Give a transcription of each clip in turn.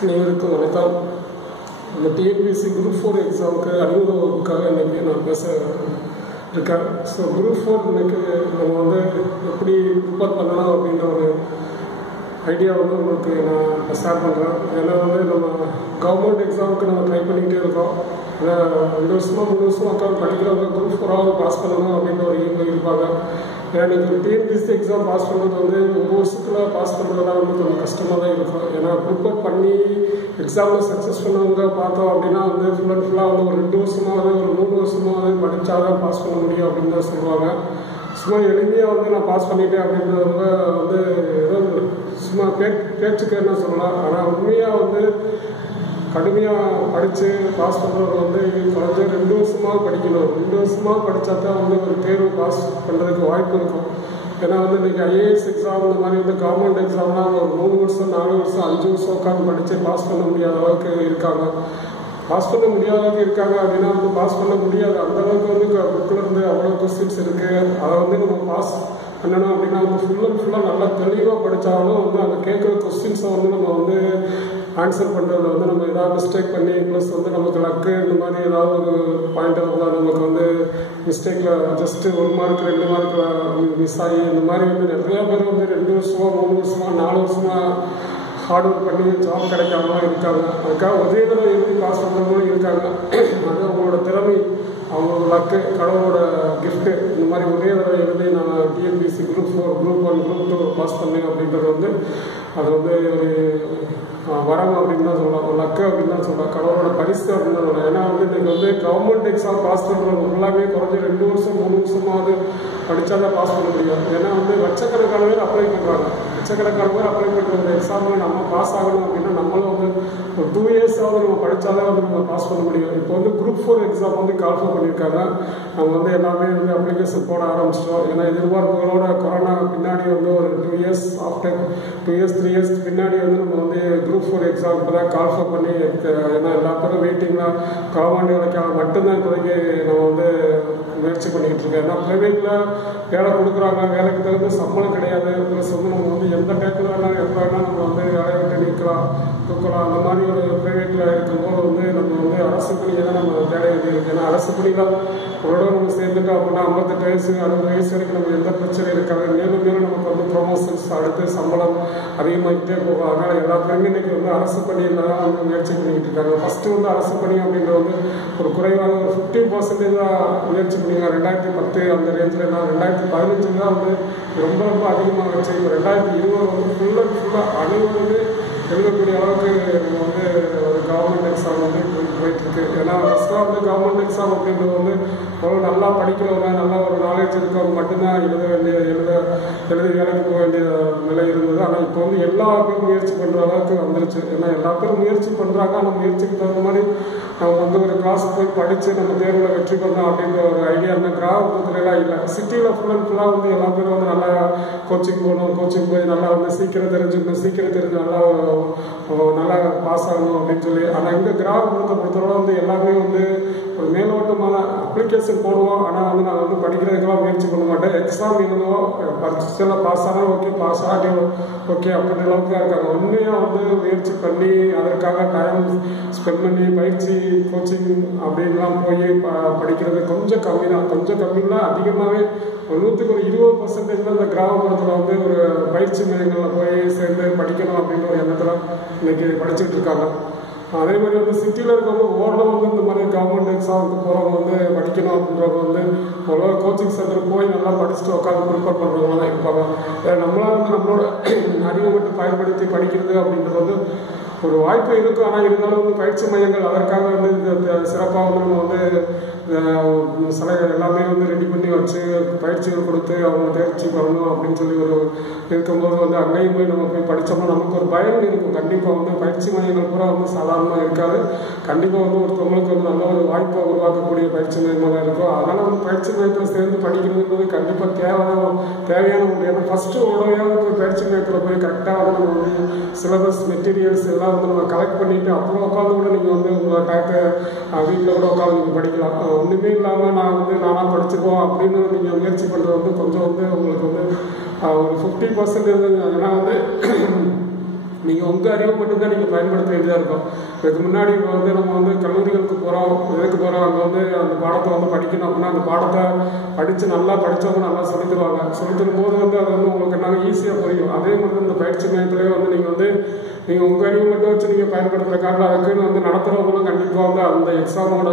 அனைவருக்கும் வணக்கம். அந்த டிஎன்பிஎஸ்சி குரூப் 4 எக்ஸாமுக்கு அறிமுக வகுப்புக்காக இன்றைக்கி நான் பேச இருக்கேன். ஸோ குரூப் 4 இன்னைக்கு நம்ம வந்து எப்படி ப்ரிப்பேர் பண்ணலாம் அப்படின்ற ஒரு ஐடியா வந்து உங்களுக்கு நான் ஷேர் பண்ணுறேன். ஏன்னா வந்து நம்ம கவர்மெண்ட் எக்ஸாமுக்கு நம்ம ட்ரை பண்ணிக்கிட்டே இருக்கோம். 2 வருஷமா 3 வருஷம் உட்காந்து படிக்கிறவங்க குரூப் 4ஆவது பாஸ் பண்ணணும் அப்படின்ற ஒரு எய்ம் இருப்பாங்க. ஏன்னா நீங்கள் டிஎன்பிஎஸ்சி எக்ஸாம் பாஸ் பண்ணுறது வந்து ஒரு வருஷத்தில் பாஸ் பண்ணுறதுலாம் வந்து கொஞ்சம் கஷ்டமாக தான் இருக்கும். ஏன்னா ப்ரிப்பேர் பண்ணி எக்ஸாமில் சக்ஸஸ் பண்ணவங்க பார்த்தோம் அப்படின்னா வந்து ஃபுல் அண்ட் ஃபுல்லாக வந்து ஒரு 2 வருஷமாக ஒரு 3 வருஷமாக படித்தா தான் பாஸ் பண்ண முடியும் அப்படின்னு தான் சொல்லுவாங்க. சும்மா எளிமையாக வந்து நான் பாஸ் பண்ணிட்டேன் அப்படின்றவங்க வந்து ஏதோ சும்மா பேச்சுக்கு என்ன சொல்லலாம். ஆனால் உண்மையாக வந்து கடுமையாக படித்து பாஸ் பண்ணுறவங்க வந்து குறைஞ்ச 2 வருஷமாக படிக்கணும். 2 வருஷமாக படித்தா தான் வந்து ஒரு தேர்வு பாஸ் பண்ணுறதுக்கு வாய்ப்பு இருக்கும். ஏன்னா வந்து இன்றைக்கி ஐஏஎஸ் எக்ஸாம் இந்த மாதிரி வந்து கவர்மெண்ட் எக்ஸாம்லாம் ஒரு 3 வருஷம் 4 வருஷம் 5 வருஷம் உட்காந்து படித்து பாஸ் பண்ண முடியாத அளவுக்கு இருக்காங்க. பாஸ் பண்ண முடியாத அளவுக்கு இருக்காங்க அப்படின்னா வந்து பாஸ் பண்ண முடியாது. அந்தளவுக்கு வந்து புக்கில் இருந்து அவ்வளோ கொஸ்டின்ஸ் இருக்குது. அதை வந்து நம்ம பாஸ் பண்ணணும் அப்படின்னா வந்து ஃபுல் அண்ட் ஃபுல்லாக நல்லா தெளிவாக படித்தாலும் வந்து அந்த கேட்குற கொஸ்டின்ஸை வந்து நம்ம வந்து ஆன்சர் பண்ணுறதுல வந்து நம்ம ஏதாவது மிஸ்டேக் பண்ணி ப்ளஸ் வந்து நமக்கு லக்கு இந்த மாதிரி ஏதாவது ஒரு பாயிண்ட் இருந்தால் நமக்கு வந்து மிஸ்டேக்கில் ஜஸ்ட்டு 1 மார்க் 2 மார்க்கில் மிஸ் ஆகி இந்த மாதிரி வந்து நிறையா பேர் வந்து 2 வருஷமாக 3 வருஷமாக 4 வருஷமாக ஹார்ட் ஒர்க் பண்ணி ஜாப் கிடைக்காமலாம் இருக்காங்க. அதுக்காக ஒரே தடவை எழுதி பாஸ் பண்ணுறவங்களும் இருக்காங்க. அது அவங்களோட திறமை, அவங்களோட லக்கு, கடவுளோட கிஃப்ட்டு. இந்த மாதிரி ஒரே தடவை எழுதி நான் TNPSC group 4 group 1 group 2 pass பண்ணேன் அப்படின்றது வந்து அது வந்து ஒரு வரம் அப்படின்னு தான் சொல்லலாம், ஒரு லக்கு அப்படின்னு தான் சொல்லலாம், கடவுளோட பரிசு அப்படின்னு தான் சொல்லலாம். ஏன்னா வந்து இன்றைக்கி வந்து கவர்மெண்ட் எக்ஸாம் பாஸ் பண்ணுறவங்க எல்லாமே குறைஞ்சி 2 வருஷம் 3 வருஷமாவது படித்தா தான் பாஸ் பண்ண முடியும். ஏன்னா வந்து லட்சக்கணக்கான பேர் அப்ளை பண்ணுறாங்க. லட்சக்கணக்கான பேர் அப்ளை பண்ணுற ஒரு எக்ஸாமில் நம்ம பாஸ் ஆகணும் அப்படின்னா நம்மளும் வந்து ஒரு 2 இயர்ஸாவது நம்ம படித்தாதான் வந்து நம்ம பாஸ் பண்ண முடியும். இப்போ வந்து குரூப் 4 எக்ஸாம் வந்து கால்ஃபர் பண்ணியிருக்காங்க. நம்ம வந்து எல்லாமே வந்து அப்ளிகேஷன் போட ஆரம்பிச்சிட்டோம். ஏன்னா எதிர்பார்ப்புகளோட கொரோனா பின்னாடி வந்து ஒரு 2 இயர்ஸ் ஆஃப்டர் 2 இயர்ஸ் 3 இயர்ஸ் பின்னாடி வந்து நம்ம வந்து குரூப் 4 எக்ஸாமுக்கு தான் கால்ஃபர் பண்ணி ஏன்னா எல்லா பேரும் வெயிட்டிங்லாம் கவர்மெண்ட் வேலைக்காக மட்டும்தான் இப்போதைக்கு நம்ம வந்து முயற்சி பண்ணிக்கிட்டு இருக்கோம். ஏன்னா ப்ரைவேட்டில் வேலை கொடுக்குறாங்க, வேலைக்கு தகுந்த சம்பளம் கிடையாது. ப்ளஸ் வந்து நம்ம வந்து எந்த டேக்கில் வேணாலும் எப்போ வேணால் நம்ம வந்து வேலையை விட்டு நிற்கலாம் தூக்கலாம். அந்த மாதிரி ஒரு ப்ரைவேட்டில் இருக்கும்போது வந்து நம்ம வந்து அரசு பணியை தான் நம்ம தேட வேண்டியிருக்கு. ஏன்னா அரசு பணியில் உங்களோட நம்ம சேர்ந்துட்டோம் அப்படின்னா 58 வயசு 60 வயசு வரைக்கும் நம்ம எந்த பிரச்சனையும் இருக்காது. மேலும் மேலும் நமக்கு வந்து ப்ரொமோஷன்ஸ் அடுத்து சம்பளம் அதிகமாகிட்டே போகும். அதனால் எல்லா பேருமே இன்றைக்கி வந்து அரசு பணியில் தான் வந்து முயற்சி பண்ணிக்கிட்டு இருக்காங்க. ஃபஸ்ட்டு வந்து அரசு பணி அப்படின்றது வந்து ஒரு குறைவாக ஒரு 50% தான் முயற்சி பண்ணிங்க. 2010 அந்த ரேஞ்சில் நான் 2015 தான் வந்து ரொம்ப ரொம்ப அதிகமாக வச்சு. இப்போ 2020 வந்து ஃபுல் அண்ட் ஃபுல்லாக அனைவருமே எழுதக்கூடிய அளவுக்கு நம்ம வந்து ஒரு கவர்மெண்ட் எக்ஸாம் வந்து போயிட்டுருக்கு. ஏன்னா ஃபஸ்ட்டாக வந்து கவர்மெண்ட் எக்ஸாம் அப்படின்றது வந்து ஒரு நல்லா படிக்கிறவங்க நல்லா ஒரு நாலேஜ் இருக்கவங்க மட்டும்தான் எழுதி வேலைக்கு போக வேண்டிய நிலை இருந்தது. ஆனால் இப்போ வந்து எல்லா பேரும் முயற்சி பண்ணுற அளவுக்கு வந்துருச்சு. ஏன்னா எல்லா பேரும் முயற்சி பண்ணுறாங்க. அந்த முயற்சிக்கு தகுந்த மாதிரி நம்ம வந்து ஒரு கிளாஸுக்கு போய் படித்து நம்ம தேர்வில் வெற்றி பண்ணோம் அப்படின்ற ஒரு ஐடியா இந்த கிராமப்புறத்துலாம் இல்லை. சிட்டியில் ஃபுல் அண்ட் ஃபுல்லாக வந்து எல்லா பேரும் வந்து நல்லா கோச்சிங் போகணும், கோச்சிங் போய் நல்லா வந்து சீக்கிரம் தெரிஞ்சுக்கணும், சீக்கிரம் தெரிஞ்சு நல்லா பாஸ் ஆகணும் அப்படின்னு சொல்லி. ஆனால் இந்த கிராமப்புறத்தை பொறுத்தவரை வந்து எல்லாமே வந்து ஒரு மேலோட்டமான அப்ளிகேஷன் போடுவோம். ஆனால் வந்து நாங்கள் வந்து படிக்கிறதுக்கெல்லாம் முயற்சி பண்ண மாட்டேன். எக்ஸாம் எழுதுவோம், பரீட்சையில் பாஸ் ஆனால் ஓகே, பாஸ் ஆகி ஓகே அப்படின்ற அளவுக்கு தான் இருக்காங்க. உண்மையாக வந்து முயற்சி பண்ணி அதற்காக டைம் ஸ்பெண்ட் பண்ணி பயிற்சி கோச்சிங் அப்படின்லாம் போய் படிக்கிறது கொஞ்சம் கம்மி தான். கொஞ்சம் கம்மின்னா அதிகமாகவே ஒரு 100க்கு ஒரு 20% தான் இந்த கிராமப்புறத்தில் வந்து ஒரு பயிற்சி மையங்களில் போய் சேர்ந்து படிக்கணும் அப்படின்ற ஒரு எண்ணத்தில் இன்றைக்கி படிச்சுட்டு இருக்காங்க. அதே மாதிரி வந்து சிட்டியில் இருக்கவங்க ஓரளவு வந்து இந்த மாதிரி கவர்மெண்ட் எக்ஸாமுக்கு போகிறவங்க வந்து படிக்கணும் அப்படின்றவங்க வந்து அவ்வளோ கோச்சிங் சென்டர் போய் நல்லா படிச்சுட்டு உட்காந்து ப்ரிப்பேர் பண்ணுறவங்க தான் இருப்பாங்க. நம்மளால் வந்து நம்மளோட அறிவை மட்டும் பயன்படுத்தி படிக்கிறது அப்படின்றது வந்து ஒரு வாய்ப்பு இருக்கும். ஆனால் இருந்தாலும் வந்து பயிற்சி மையங்கள் அதற்காக வந்து இந்த சிறப்பாக வந்து நம்ம வந்து சலுகை எல்லாமே வந்து ரெடி பண்ணி வச்சு பயிற்சிகள் கொடுத்து அவங்க தேர்ச்சி பண்ணணும் அப்படின்னு சொல்லி ஒரு இருக்கும்போது வந்து அங்கேயும் போய் நம்ம போய் படித்தோம்னா நமக்கு ஒரு பயன் இருக்கும். கண்டிப்பாக வந்து பயிற்சி மையங்கள் பூரா வந்து சாதாரணமாக இருக்காது. கண்டிப்பாக வந்து ஒருத்தவங்களுக்கு வந்து நல்ல ஒரு வாய்ப்பை உருவாக்கக்கூடிய பயிற்சி மையமாக தான் இருக்கும். அதனால் வந்து பயிற்சி மையத்தில் சேர்ந்து படிக்கிறதுன்றது கண்டிப்பாக தேவையான ஒரு ஏன்னா ஃபஸ்ட்டு உடனடியாக போய் பயிற்சி மையத்தில் போய் கரெக்டாக வந்து நம்ம வந்து சிலபஸ் மெட்டீரியல்ஸ் எல்லாம் வந்து நம்ம கலெக்ட் பண்ணிவிட்டு அப்புறம் உட்காந்து கூட நீங்கள் வந்து உங்களை டேக்கை வீட்டில் கூட உட்காந்து நீங்கள் படிக்கலாம். ஒன்றுமே இல்லாமல் நான் வந்து நானாக படிச்சுக்குவோம் அப்படின்னு நீங்கள் முயற்சி பண்ணுறது வந்து கொஞ்சம் வந்து உங்களுக்கு வந்து ஒரு 50% ஏன்னா வந்து நீங்கள் உங்கள் அறிவை மட்டும்தான் நீங்கள் பயன்படுத்த வேண்டியதாக இருக்கும். இதுக்கு முன்னாடி வந்து நம்ம வந்து கல்லூரிகளுக்கு போகிறோம், இதுக்கு போகிறோம், அங்கே வந்து அந்த பாடத்தை வந்து படிக்கணும் அப்படின்னா அந்த பாடத்தை நல்லா படித்தவங்க நல்லா சொல்லித் தருவாங்க. சொல்லித் தரும்போது வந்து அது வந்து உங்களுக்கு என்ன ஈஸியாக புரியும். அதே மாதிரி இந்த பயிற்சி மையத்திலே வந்து நீங்கள் உங்கள் அறிவு மட்டும் வச்சு நீங்கள் பயன்படுத்துகிற காரணம் அதுக்குன்னு வந்து நடத்துகிறவங்களும் கண்டிப்பாக வந்து அந்த எக்ஸாமோட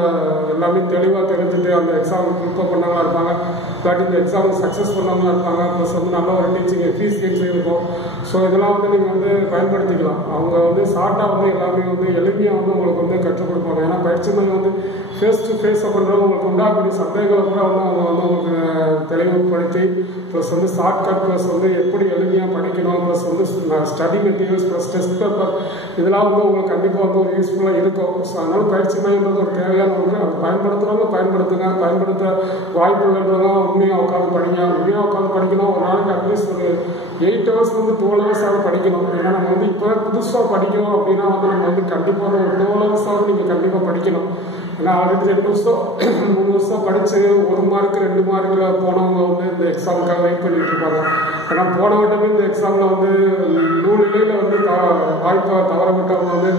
எல்லாமே தெளிவாக தெரிஞ்சுட்டு அந்த எக்ஸாமுக்கு ப்ரிப்பேர் பண்ணவங்களா இருப்பாங்க, இல்லாட்டி இந்த எக்ஸாமுக்கு சக்ஸஸ் பண்ணவங்களா இருப்பாங்க. ப்ளஸ் வந்து நல்ல ஒரு டீச்சிங் எஃபிஷியன்சி இருக்கும். ஸோ இதெல்லாம் வந்து நீங்கள் வந்து பயன்படுத்திக்கலாம். அவங்க வந்து ஷார்ட்டாக வந்து எல்லாமே வந்து எளிமையாக வந்து உங்களுக்கு வந்து கற்றுக் கொடுப்பாங்க. ஏன்னா பயிற்சி மையம் வந்து ஃபேஸ் டு ஃபேஸை பண்ணுறவங்க உங்களுக்கு உண்டாகக்கூடிய சந்தேகங்களை கூட வந்து அவங்க வந்து உங்களுக்கு தெளிவுபடுத்தி ப்ளஸ் வந்து ஷார்ட்கட் ப்ளஸ் வந்து எப்படி எளிமையாக படிக்கணும் ப்ளஸ் வந்து study materials plus test paper இதெல்லாம் வந்து உங்களுக்கு கண்டிப்பாக வந்து ஒரு யூஸ்ஃபுல்லாக இருக்கும். ஸோ அதனால் பயிற்சி மையம்ன்றது ஒரு தேவையான ஒன்று. அதை பயன்படுத்துகிறவங்க பயன்படுத்துங்க, பயன்படுத்த வாய்ப்பு வேண்டுறவங்க உண்மையாக உட்காந்து படிங்க. உண்மையாக உட்காந்து படிக்கணும். ஒரு நாளைக்கு அட்லீஸ்ட் ஒரு 8 hours வந்து 12 hours படிக்கணும். ஏன்னா நம்ம வந்து இப்போ புதுசாக படிக்கணும் அப்படின்னா வந்து நம்ம வந்து கண்டிப்பாக ஒரு 12 hours நீங்கள் கண்டிப்பாக படிக்கணும். ஏன்னா ஆல்ரெடி 2 வருஷம் 3 வருஷம் படித்து 1 மார்க் 2 மார்க்கில் போனவங்க வந்து இந்த எக்ஸாமுக்காக வெயிட் பண்ணிட்டு இருப்பாங்க. ஏன்னா போன வட்டமே இந்த எக்ஸாமில் வந்து 100 நிலையில் வந்து வாய்ப்பை தவற விட்டவங்க வந்து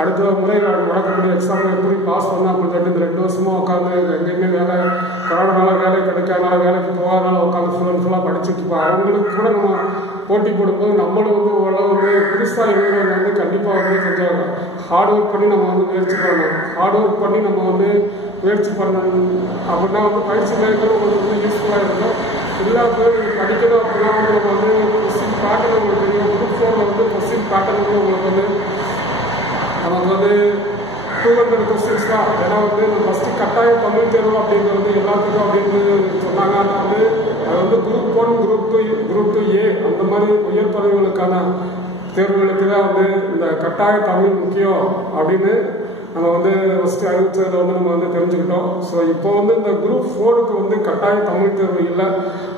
அடுத்த முறை நடக்கக்கூடிய எக்ஸாமில் எப்படி பாஸ் பண்ணால் அப்படின்னு சொல்லிட்டு இந்த 2 வருஷமாக உட்காந்து எங்கேயுமே வேலை கொரோனால வேலை கிடைக்காதனால வேலைக்கு போகாதனால உட்காந்து ஃபுல்லாக படிச்சுட்டு இருப்போம். அவங்களுக்கு கூட நம்ம போட்டி போடும்போது நம்மளும் வந்து ஓரளவு வந்து புதுசாக இருக்கிறவங்க வந்து கண்டிப்பாக வந்து கொஞ்சம் ஹார்ட் ஒர்க் பண்ணி நம்ம வந்து முயற்சி பண்ணணும். ஹார்ட் ஒர்க் பண்ணி நம்ம வந்து முயற்சி பண்ணணும் அப்படின்னா வந்து பயிற்சி மையங்களும் உங்களுக்கு வந்து யூஸ்ஃபுல்லாக இருக்கும். எல்லா பேரும் படிக்கணும் அப்படின்னா வந்து நம்ம வந்து கொஸ்டின் பேட்டர்ன் உங்களுக்கு தெரியும். குரூப் 4 வந்து கொஸ்டின் பேட்டர்ன் வந்து உங்களுக்கு வந்து நமக்கு வந்து 200 questions தான். ஏன்னா வந்து நம்ம ஃபஸ்ட்டு கட்டாய தமிழ் தேர்வு அப்படிங்கிறது வந்து எல்லாத்துக்கும் அப்படின்னு சொன்னாங்க. ஆனால் வந்து அது வந்து குரூப் 1 குரூப் 2A அந்த மாதிரி உயர் பதவிகளுக்கான தேர்வுகளுக்கு தான் வந்து இந்த கட்டாய தமிழ் முக்கியம் அப்படின்னு நம்ம வந்து ஃபஸ்ட்டு அறிவிச்சதில் வந்து நம்ம வந்து தெரிஞ்சுக்கிட்டோம். ஸோ இப்போ வந்து இந்த குரூப் 4க்கு வந்து கட்டாய தமிழ் தேர்வு இல்லை.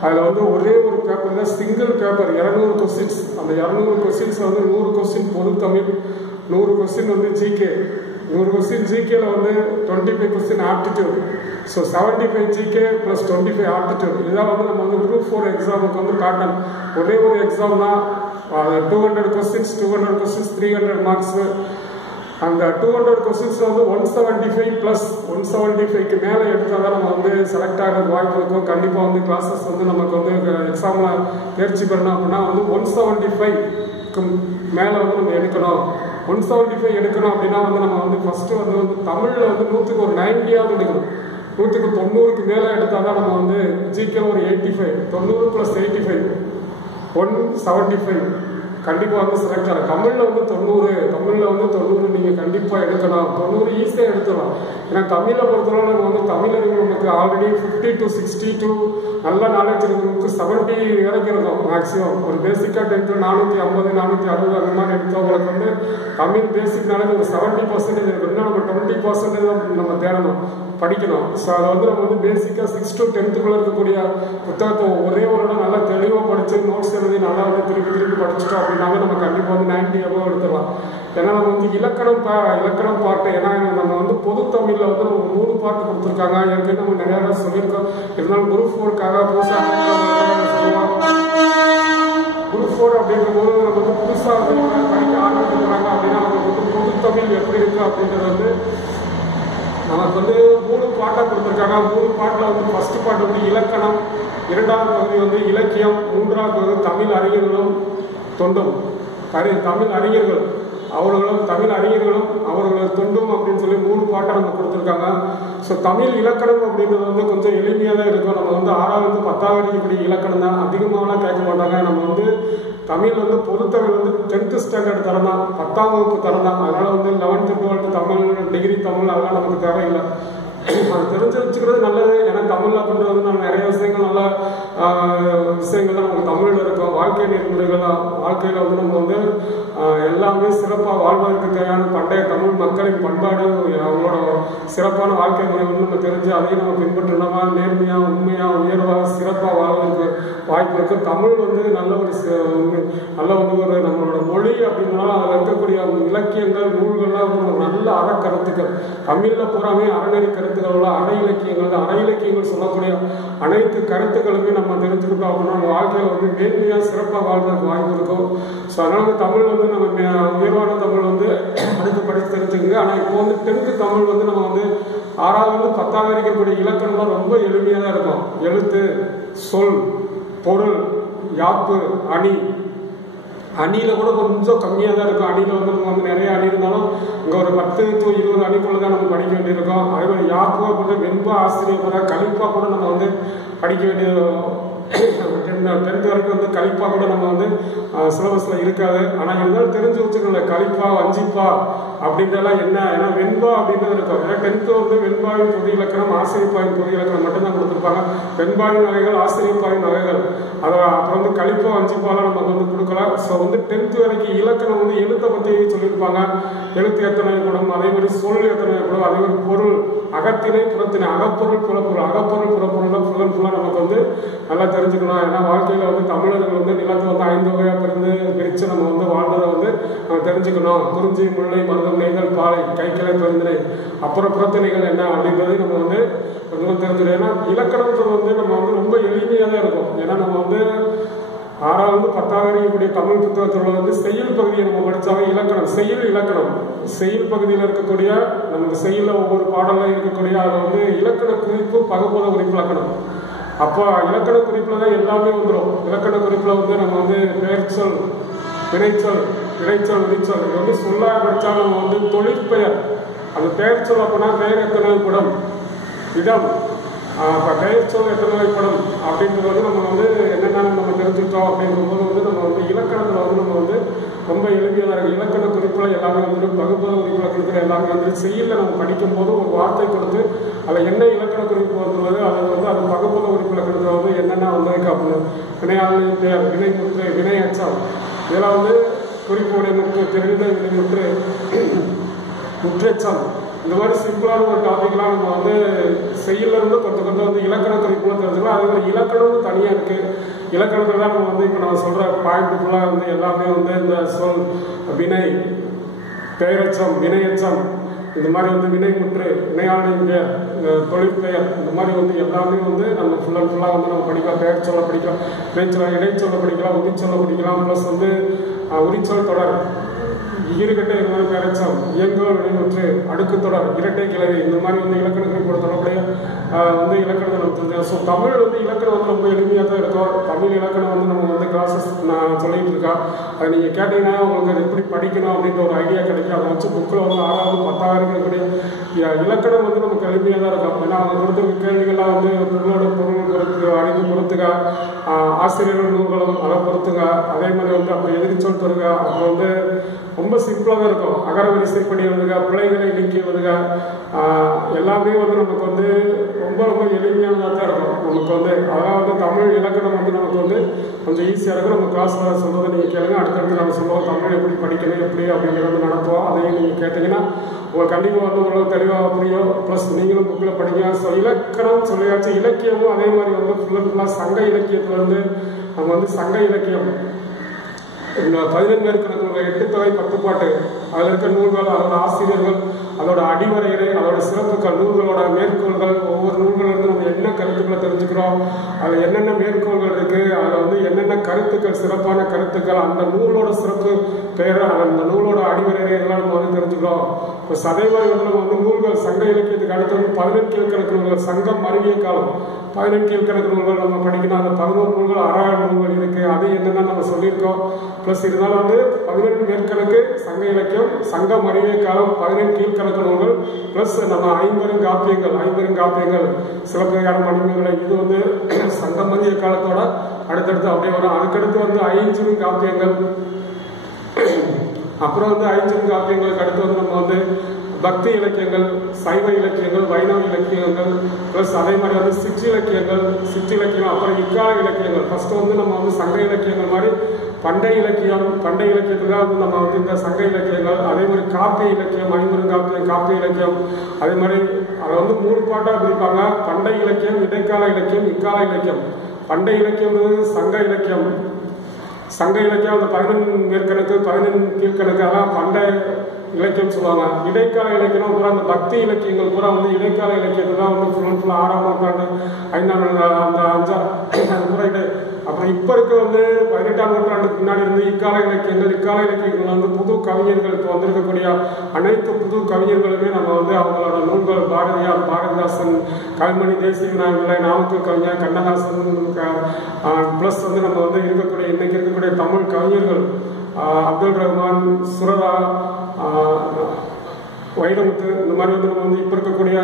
அதில் வந்து ஒரே ஒரு பேப்பர் தான், சிங்கிள் பேப்பர் 200 questions. அந்த 200 questions வந்து 100 question பொது தமிழ், 100 question வந்து ஜிகே, 100 question ஜிகேல வந்து 25 question aptitude. So 75 GK plus 25 aptitude. இதுதான் வந்து நம்ம வந்து குரூப் 4 எக்ஸாமுக்கு வந்து பேட்டர்ன். ஒரே ஒரு எக்ஸாம் தான். 200 questions 300 மார்க்ஸு. அந்த 200 questions வந்து 175 ப்ளஸ் 175க்கு மேலே எடுத்தால் தான் நம்ம வந்து செலக்ட் ஆகிறதுக்கு வாய்ப்பு இருக்கும். கண்டிப்பாக வந்து கிளாஸஸ் வந்து நமக்கு வந்து எக்ஸாமில் தேர்ச்சி பெறணும் அப்படின்னா வந்து 175க்கு மேலே வந்து நம்ம எடுக்கணும். 175 எடுக்கணும் அப்படின்னா வந்து நம்ம வந்து ஃபஸ்ட்டு வந்து தமிழில் வந்து 100க்கு ஒரு 90 எடுக்கணும். 100க்கு 90க்கு மேலே எடுத்தால் தான் நம்ம வந்து ஜிகே ஒரு 85, 90 + 85 175 கண்டிப்பாக வந்து செலக்ட் ஆகும். தமிழில் வந்து 90 நீங்கள் கண்டிப்பாக எடுக்கணும். 90 ஈஸியாக எடுத்துடலாம். ஏன்னா தமிழை பொறுத்தவரை நம்ம வந்து தமிழ் அறிவு நமக்கு ஆல்ரெடி 50 to 62 நல்ல நாலேஜ் இருக்கிறவங்களுக்கு 70 வரைக்கும் இருக்கும் மேக்ஸிமம். ஒரு பேசிக்காக 10th 450 460 அந்த மாதிரி எடுத்தவங்களுக்கு வந்து தமிழ் பேசிக் நாலேஜ் ஒரு 70% இருக்கும். இன்னும் நம்ம 20% தான் நம்ம தேடணும், படிக்கணும். ஸோ அதை வந்து நம்ம வந்து பேசிக்காக 6 to 10th இருக்கக்கூடிய புத்தகத்தை ஒரே ஒரு இடம் நல்லா தெளிவாக படித்து நோட்ஸ் எழுதி நல்லா வந்து திருப்பி படிச்சுட்டோம் அப்படின்னாவே நம்ம கண்டிப்பாக வந்து 90 above எடுத்துடலாம். ஏன்னா நம்ம வந்து இலக்கணம் பாட்டு, ஏன்னா நம்ம வந்து பொது தமிழில் வந்து நம்ம 3 பாட்டு கொடுத்துருக்காங்க. ஏற்கனவே நம்ம நிறையா சொல்லியிருக்கோம். இருந்தாலும் குரூப் 4க்காக புதுசாக குரூப் 4 அப்படிங்கிற போது நம்ம வந்து புதுசாக வந்து படிக்க ஆரம்பிக்கிறாங்க அப்படின்னா நமக்கு வந்து பொது தமிழ் எப்படி இருக்குது அப்படின்றது வந்து நமக்கு வந்து 3 பாட்டாக கொடுத்துருக்காங்க. 3 பாட்டில் வந்து ஃபஸ்ட்டு பாட்டு வந்து இலக்கணம், 2வது பகுதி வந்து இலக்கியம், 3வது பகுதி தமிழ் அறிஞர்களும் தொண்டும். தமிழ் அறிஞர்களும் அவர்களோட தொண்டும் அப்படின்னு சொல்லி 3 பாட்டை நம்ம கொடுத்துருக்காங்க. ஸோ தமிழ் இலக்கணம் அப்படின்றது வந்து கொஞ்சம் எளிமையாக தான் இருக்கும். நம்ம வந்து 6வது 10வது வரைக்கும் இலக்கணம் தான், அதிகமாகலாம் கேட்க மாட்டாங்க. நம்ம வந்து தமிழ் வந்து பொதுத்தமிழ் வந்து 10th ஸ்டாண்டர்ட் தரம் தான், 10ஆம் வகுப்பு தரம் தான். அதனால் வந்து 11th 12th Tamil, degree Tamil அதெல்லாம் நமக்கு தேவையில்லை. அது தெரிஞ்சு வச்சுக்கிறது நல்லது. ஏன்னா தமிழ் அப்படின்றது வந்து நம்ம நிறைய விஷயங்கள் நல்ல விஷயங்கள்லாம் நமக்கு தமிழில் இருக்கும். வாழ்க்கை நெறிமுறைகள்லாம் வாழ்க்கையில் வந்து நம்ம வந்து எல்லாமே சிறப்பாக வாழ்வதற்கு தேவையான பண்டைய தமிழ் மக்களின் பண்பாடு, அவங்களோட சிறப்பான வாழ்க்கை முறை வந்து நம்ம தெரிஞ்சு அதையும் நம்ம பின்பற்றினோமா நேர்மையாக உண்மையாக உயர்வாக சிறப்பாக வாழ்வதற்கு வாய்ப்பு இருக்குது. தமிழ் வந்து நல்ல ஒரு நம்மளோட மொழி அப்படின்னாலும் அதில் இருக்கக்கூடிய இலக்கியங்கள் நூல்கள்லாம் வந்து நல்ல அறக்கருத்துக்கள். தமிழில் பூராமே அறநெறி கருத்துக்கள் உள்ள அற இலக்கியங்கள். அற இலக்கியங்கள் சொல்லக்கூடிய அனைத்து கருத்துக்களுமே நம்ம தெரிஞ்சுக்கிட்டோம் அப்படின்னா நம்ம வாழ்க்கையில் வந்து மேன்மையாக சிறப்பாக வாழ்றதுக்கு வாய்ப்பு இருக்கும். ஸோ அதனால் தமிழ் வந்து நம்ம உயர்வான தமிழ் வந்து அடுத்து படித்து தெரிஞ்சுக்குங்க. ஆனால் இப்போ வந்து 10th தமிழ் வந்து நம்ம வந்து 6வது 10வது இருக்கக்கூடிய இலக்கணம்லாம் ரொம்ப எளிமையாக தான் இருக்கும். எழுத்து, சொல், பொருள், யாப்பு, அணி. அணியில் கூட கொஞ்சம் கம்மியாக தான் இருக்கும். அணியில் வந்து நம்ம வந்து நிறைய அணி இருந்தாலும் இங்கே ஒரு 10 to 20 அணிக்குள்ளே தான் நம்ம படிக்க வேண்டியிருக்கோம். அதே மாதிரி யாப்பு கூட வெண்பா, ஆசிரியர் கழிப்பாக கூட நம்ம வந்து படிக்க வேண்டிய 10th வரைக்கும் வந்து கழிப்பா கூட நம்ம வந்து சிலபஸில் இருக்காது. ஆனால் இருந்தாலும் தெரிஞ்சு வச்சுக்கோங்க, கழிப்பா வஞ்சிப்பா அப்படின்றலாம் என்ன. ஏன்னா வெண்பா அப்படின்றது இருக்கும். ஏன்னா 10th வந்து வெண்பாவின் பொது இலக்கணம், ஆசிரியப்பாவின் பொது இலக்கணம் மட்டும்தான் கொடுத்துருப்பாங்க. வெண்பாவின் வகைகள், ஆசிரியப்பாவின் வகைகள், அதை அப்புறம் வந்து கழிப்பா வஞ்சிப்பாலாம் நமக்கு வந்து கொடுக்கலாம். ஸோ வந்து 10th வரைக்கும் இலக்கணம் வந்து எழுத்தை பற்றி சொல்லியிருப்பாங்க. எழுத்து எத்தனை படம், அதே மாதிரி சொல் எத்தனை படம், அதே மாதிரி பொருள், அகத்திணை புறத்திணை, அகப்பொருள் புறப்பொருள், அகப்பொருள் புறப்பொருள் ஃபுல்லாக நமக்கு வந்து நல்லா தெரிஞ்சுக்கணும். ஏன்னா வாழ்க்கையில் வந்து தமிழர்கள் வந்து நிலத்தை வந்து 5 வகையாக பிரித்து நம்ம வந்து வாழ்ந்ததை வந்து நம்ம தெரிஞ்சுக்கணும். குறிஞ்சி, முல்லை, மருதம், நெய்தல், பாலை, கைக்கிளை, பெருந்திணை, அப்புறம் புறத்திணைகள் என்ன அப்படின்றது நம்ம வந்து கொஞ்சம் தெரிஞ்சுக்கணும். ஏன்னா இலக்கணத்தில் வந்து நம்ம வந்து ரொம்ப எளிமையாக தான் இருக்கும். ஏன்னா நம்ம வந்து 6வது 10வது இருக்கக்கூடிய தமிழ் புத்தகத்தில் வந்து செய்யுள் பகுதியை நம்ம படித்தாவே இலக்கணம், செய்யுள் இலக்கணம், செய்யுள் பகுதியில் இருக்கக்கூடிய நமக்கு செய்யுளில் ஒவ்வொரு பாடலில் இருக்கக்கூடிய அதை வந்து இலக்கண குறிப்பு, பகுப்பத குறிப்பு, இலக்கணம். அப்போ இலக்கண குறிப்பில் தான் எல்லாமே வந்துடும். இலக்கண குறிப்பில் வந்து நம்ம வந்து பெயர்ச்சொல், வினைச்சொல், இடைச்சொல், வினைச்சொல், இது வந்து சொல்லாக படித்தா நம்ம வந்து தொழிற்பெயர். அந்த பெயர்ச்சொல் அப்படின்னா பெயர் எத்தனை படம், இடம், இப்போ பெயர்ச்சொல் எத்தனை படம் அப்படின்றது வந்து நம்ம வந்து என்னென்ன நம்ம தெரிஞ்சுக்கிட்டோம் அப்படிங்கும்போது வந்து நம்ம வந்து இலக்கணத்தில் வந்து நம்ம வந்து ரொம்ப எளிமையாக தான் இருக்குது. இலக்கண குறிப்பில் எல்லாமே வந்துடும். பகுப்பத குறிப்பில் கொடுக்குற எல்லாமே வந்து செய்யுளில் நம்ம படிக்கும் போது ஒரு வார்த்தை கொடுத்து அதில் என்ன இலக்கண குறிப்பு வந்துடுவது, அதை வந்து அது பகுப்பத குறிப்பில் கொடுக்குறது என்னென்ன வந்திருக்கு அப்படின்னு வினையாளி பெயர், வினை முற்று, வினை அச்சம், இதெல்லாம் வந்து குறிப்புடைய முற்று, தெரிந்த வினை முற்று, முற்றச்சம், இந்த மாதிரி சிம்பிளான ஒரு டாபிக்லாம் நம்ம வந்து செய்யலேருந்து கொஞ்சம் வந்து இலக்கண குறிப்புலாம் தெரிஞ்சுக்கலாம். அதே மாதிரி இலக்கணமும் தனியாக இருக்குது. இலக்கணத்தில் தான் நம்ம வந்து இப்போ நம்ம சொல்கிற பாயிண்ட்டுக்குள்ளாக வந்து எல்லாமே வந்து இந்த சொல், வினை, பெயரச்சம், வினையச்சம், இந்த மாதிரி வந்து வினைமுற்று, வினையாளின் பெயர், தொழிற்பெயர், இந்த மாதிரி வந்து எல்லாமே வந்து நம்ம ஃபுல்லாக வந்து நம்ம படிக்கலாம். பெயர் சொல்ல படிக்கலாம், பேச்சொல்ல, இடைச்சொல்ல படிக்கலாம், உரிச்சொல்ல படிக்கலாம். ப்ளஸ் வந்து உரிச்சொல் தொடர், ஈறுகட்டை என்பது பெயரச்சம், இயங்குகள் வினைமுற்று, அடுக்கு தொடர், இரட்டை கிளவி, இந்த மாதிரி வந்து இலக்கண குறிப்போட தொடர்புடைய வந்து இலக்கணத்தை நம்ம தெரிஞ்சோம். ஸோ தமிழ் வந்து இலக்கணம் வந்து ரொம்ப எளிமையாக தான் இருக்கும். தமிழ் இலக்கணம் வந்து நம்ம வந்து கிளாஸஸ் நான் சொல்லிட்டு இருக்கேன். அதை நீங்கள் கேட்டீங்கன்னா உங்களுக்கு அது எப்படி படிக்கணும் அப்படின்ற ஒரு ஐடியா கிடைக்கும். அதை வச்சு புக்கில் வந்து 6வது 10வது இருக்கக்கூடிய இலக்கணம் வந்து நமக்கு எளிமையாக தான் இருக்கும். ஏன்னா அவங்க கொடுத்துருக்க கேள்விகள்லாம் வந்து பொருளோட பொருள் பொறுத்து, அறிவு பொறுத்துக்க, ஆசிரியர்கள் நூல்களும் அதை பொறுத்துக்க, அதே மாதிரி வந்து அப்போ எதிர்ச்சொல் தருக, அப்போ வந்து ரொம்ப சிம்பிளாக தான் இருக்கும். அகர வரிசைப்படி எழுதுக, பிழைகளை நீக்கி எழுதுக, எல்லாமே வந்து நமக்கு வந்து ரொம்ப ரொம்ப எளிமையானதாக தான் இருக்கும் நமக்கு வந்து. அதெல்லாம் வந்து தமிழ் இலக்கணம் வந்து நமக்கு வந்து கொஞ்சம் ஈஸியாக இருக்கும். நம்ம கிளாஸில் சொல்கிறத நீங்கள் கேளுங்க. அடுத்தடுத்து நம்ம சொல்லுவோம் தமிழ் எப்படி படிக்கணும் எப்படி அப்படிங்கிறது நடத்துவோம். அதையும் நீங்கள் கேட்டிங்கன்னா உங்களுக்கு கண்டிப்பாக வந்து ஓரளவு தெளிவாக புரியும். ப்ளஸ் நீங்களும் புக்கில் படிங்க. ஸோ இலக்கணம் சொல்லியாச்சு. இலக்கியமும் அதே மாதிரி வந்து ஃபுல்லாக சங்க இலக்கியத்தில் வந்து நம்ம வந்து சங்க இலக்கியம் 14 கணக்கு, 8 தொகை 10 பாட்டு, அதில் இருக்க நூல்கள், அதோட ஆசிரியர்கள், அதோட அடிவரையறை, அதோட சிறப்புகள், நூல்களோட மேற்கோள்கள், ஒவ்வொரு நூல்களிலிருந்து நம்ம என்ன கருத்துக்களை தெரிஞ்சுக்கிறோம், அதில் என்னென்ன மேற்கோள்கள் இருக்குது, அதில் வந்து என்னென்ன கருத்துக்கள், சிறப்பான கருத்துக்கள், அந்த நூலோட சிறப்பு பெயர், அந்த நூலோட அடிவரையறை இதெல்லாம் நம்ம வந்து தெரிஞ்சுக்கிறோம். இப்போ அதே மாதிரி வந்து நம்ம வந்து நூல்கள் சங்க இலக்கியத்துக்கு அடுத்து வந்து 18 கீழ்கணக்கு நூல்கள், சங்கம் மருவிய காலம் 18 கீழ்கணக்கு நூல்கள் நம்ம படிக்கணும். அந்த 11 நூல்கள் அறாயிரம் நூல்கள் இருக்குது. அது என்னென்ன நம்ம சொல்லியிருக்கோம். ப்ளஸ் இதனால வந்து 18 மேற்கணக்கு சங்க இலக்கியம், சங்கம் அறிவிய காலம், 18 கீழ்கணக்கு நூல்கள், ப்ளஸ் நம்ம 50 காப்பியங்கள், சிலப்பதிகாரம், மணிமேகலை, இது வந்து சங்கம் மத்திய காலத்தோட அடுத்தடுத்து அப்படியே வரும். அதுக்கடுத்து வந்து 5 காப்பியங்கள், அப்புறம் வந்து 5 காப்பியங்களுக்கு அடுத்து வந்து நம்ம வந்து பக்தி இலக்கியங்கள், சைவ இலக்கியங்கள், வைணவ இலக்கியங்கள், ப்ளஸ் அதே மாதிரி வந்து சிற்றிலக்கியம், அப்புறம் இக்கால இலக்கியங்கள். ஃபர்ஸ்ட் வந்து நம்ம வந்து சங்க இலக்கியங்கள் மாதிரி பண்டை இலக்கியத்துக்கு தான் வந்து நம்ம வந்து இந்த சங்க இலக்கியங்கள், அதே மாதிரி காப்பிய இலக்கியம், 50 காப்பியம், காப்பிய இலக்கியம், அதே மாதிரி அதை வந்து 3 பாட்டாக பிரிப்பாங்க. பண்டை இலக்கியம், இடைக்கால இலக்கியம், இக்கால இலக்கியம். பண்டை இலக்கியம் சங்க இலக்கியம், சங்க இலக்கியம் அந்த 11 மேற்கணக்கு 11 கீழ்கணக்கு அதெல்லாம் பண்டைய இலக்கியம் சொல்லுவாங்க. இடைக்கால இலக்கியம் பூரா அந்த பக்தி இலக்கியங்கள் பூரா வந்து இடைக்கால இலக்கியத்தை தான் வந்து ஃபுல்லாக 6ஆம் நூற்றாண்டு 5ஆம் அந்த 5 பூரா அப்புறம் இப்போ இருக்க வந்து 18ஆம் நூற்றாண்டுக்கு முன்னாடி இருந்து இக்கால இலக்கியங்கள் வந்து புது கவிஞர்கள் இப்போ வந்திருக்கக்கூடிய அனைத்து புது கவிஞர்களுமே நம்ம வந்து அவங்களோட நூல்கள் பாரதியார், பாரதிதாசன், கவிமணி தேசிய விநாயகர்களை, நாமக்கல் கவிஞர் கண்ணதாசன் ப்ளஸ் வந்து நம்ம வந்து இன்னைக்கு இருக்கக்கூடிய தமிழ் கவிஞர்கள் அப்துல் ரஹ்மான், சுரதா, வைரமுத்து, இந்த மாதிரி வந்து நம்ம வந்து இப்போ இருக்கக்கூடிய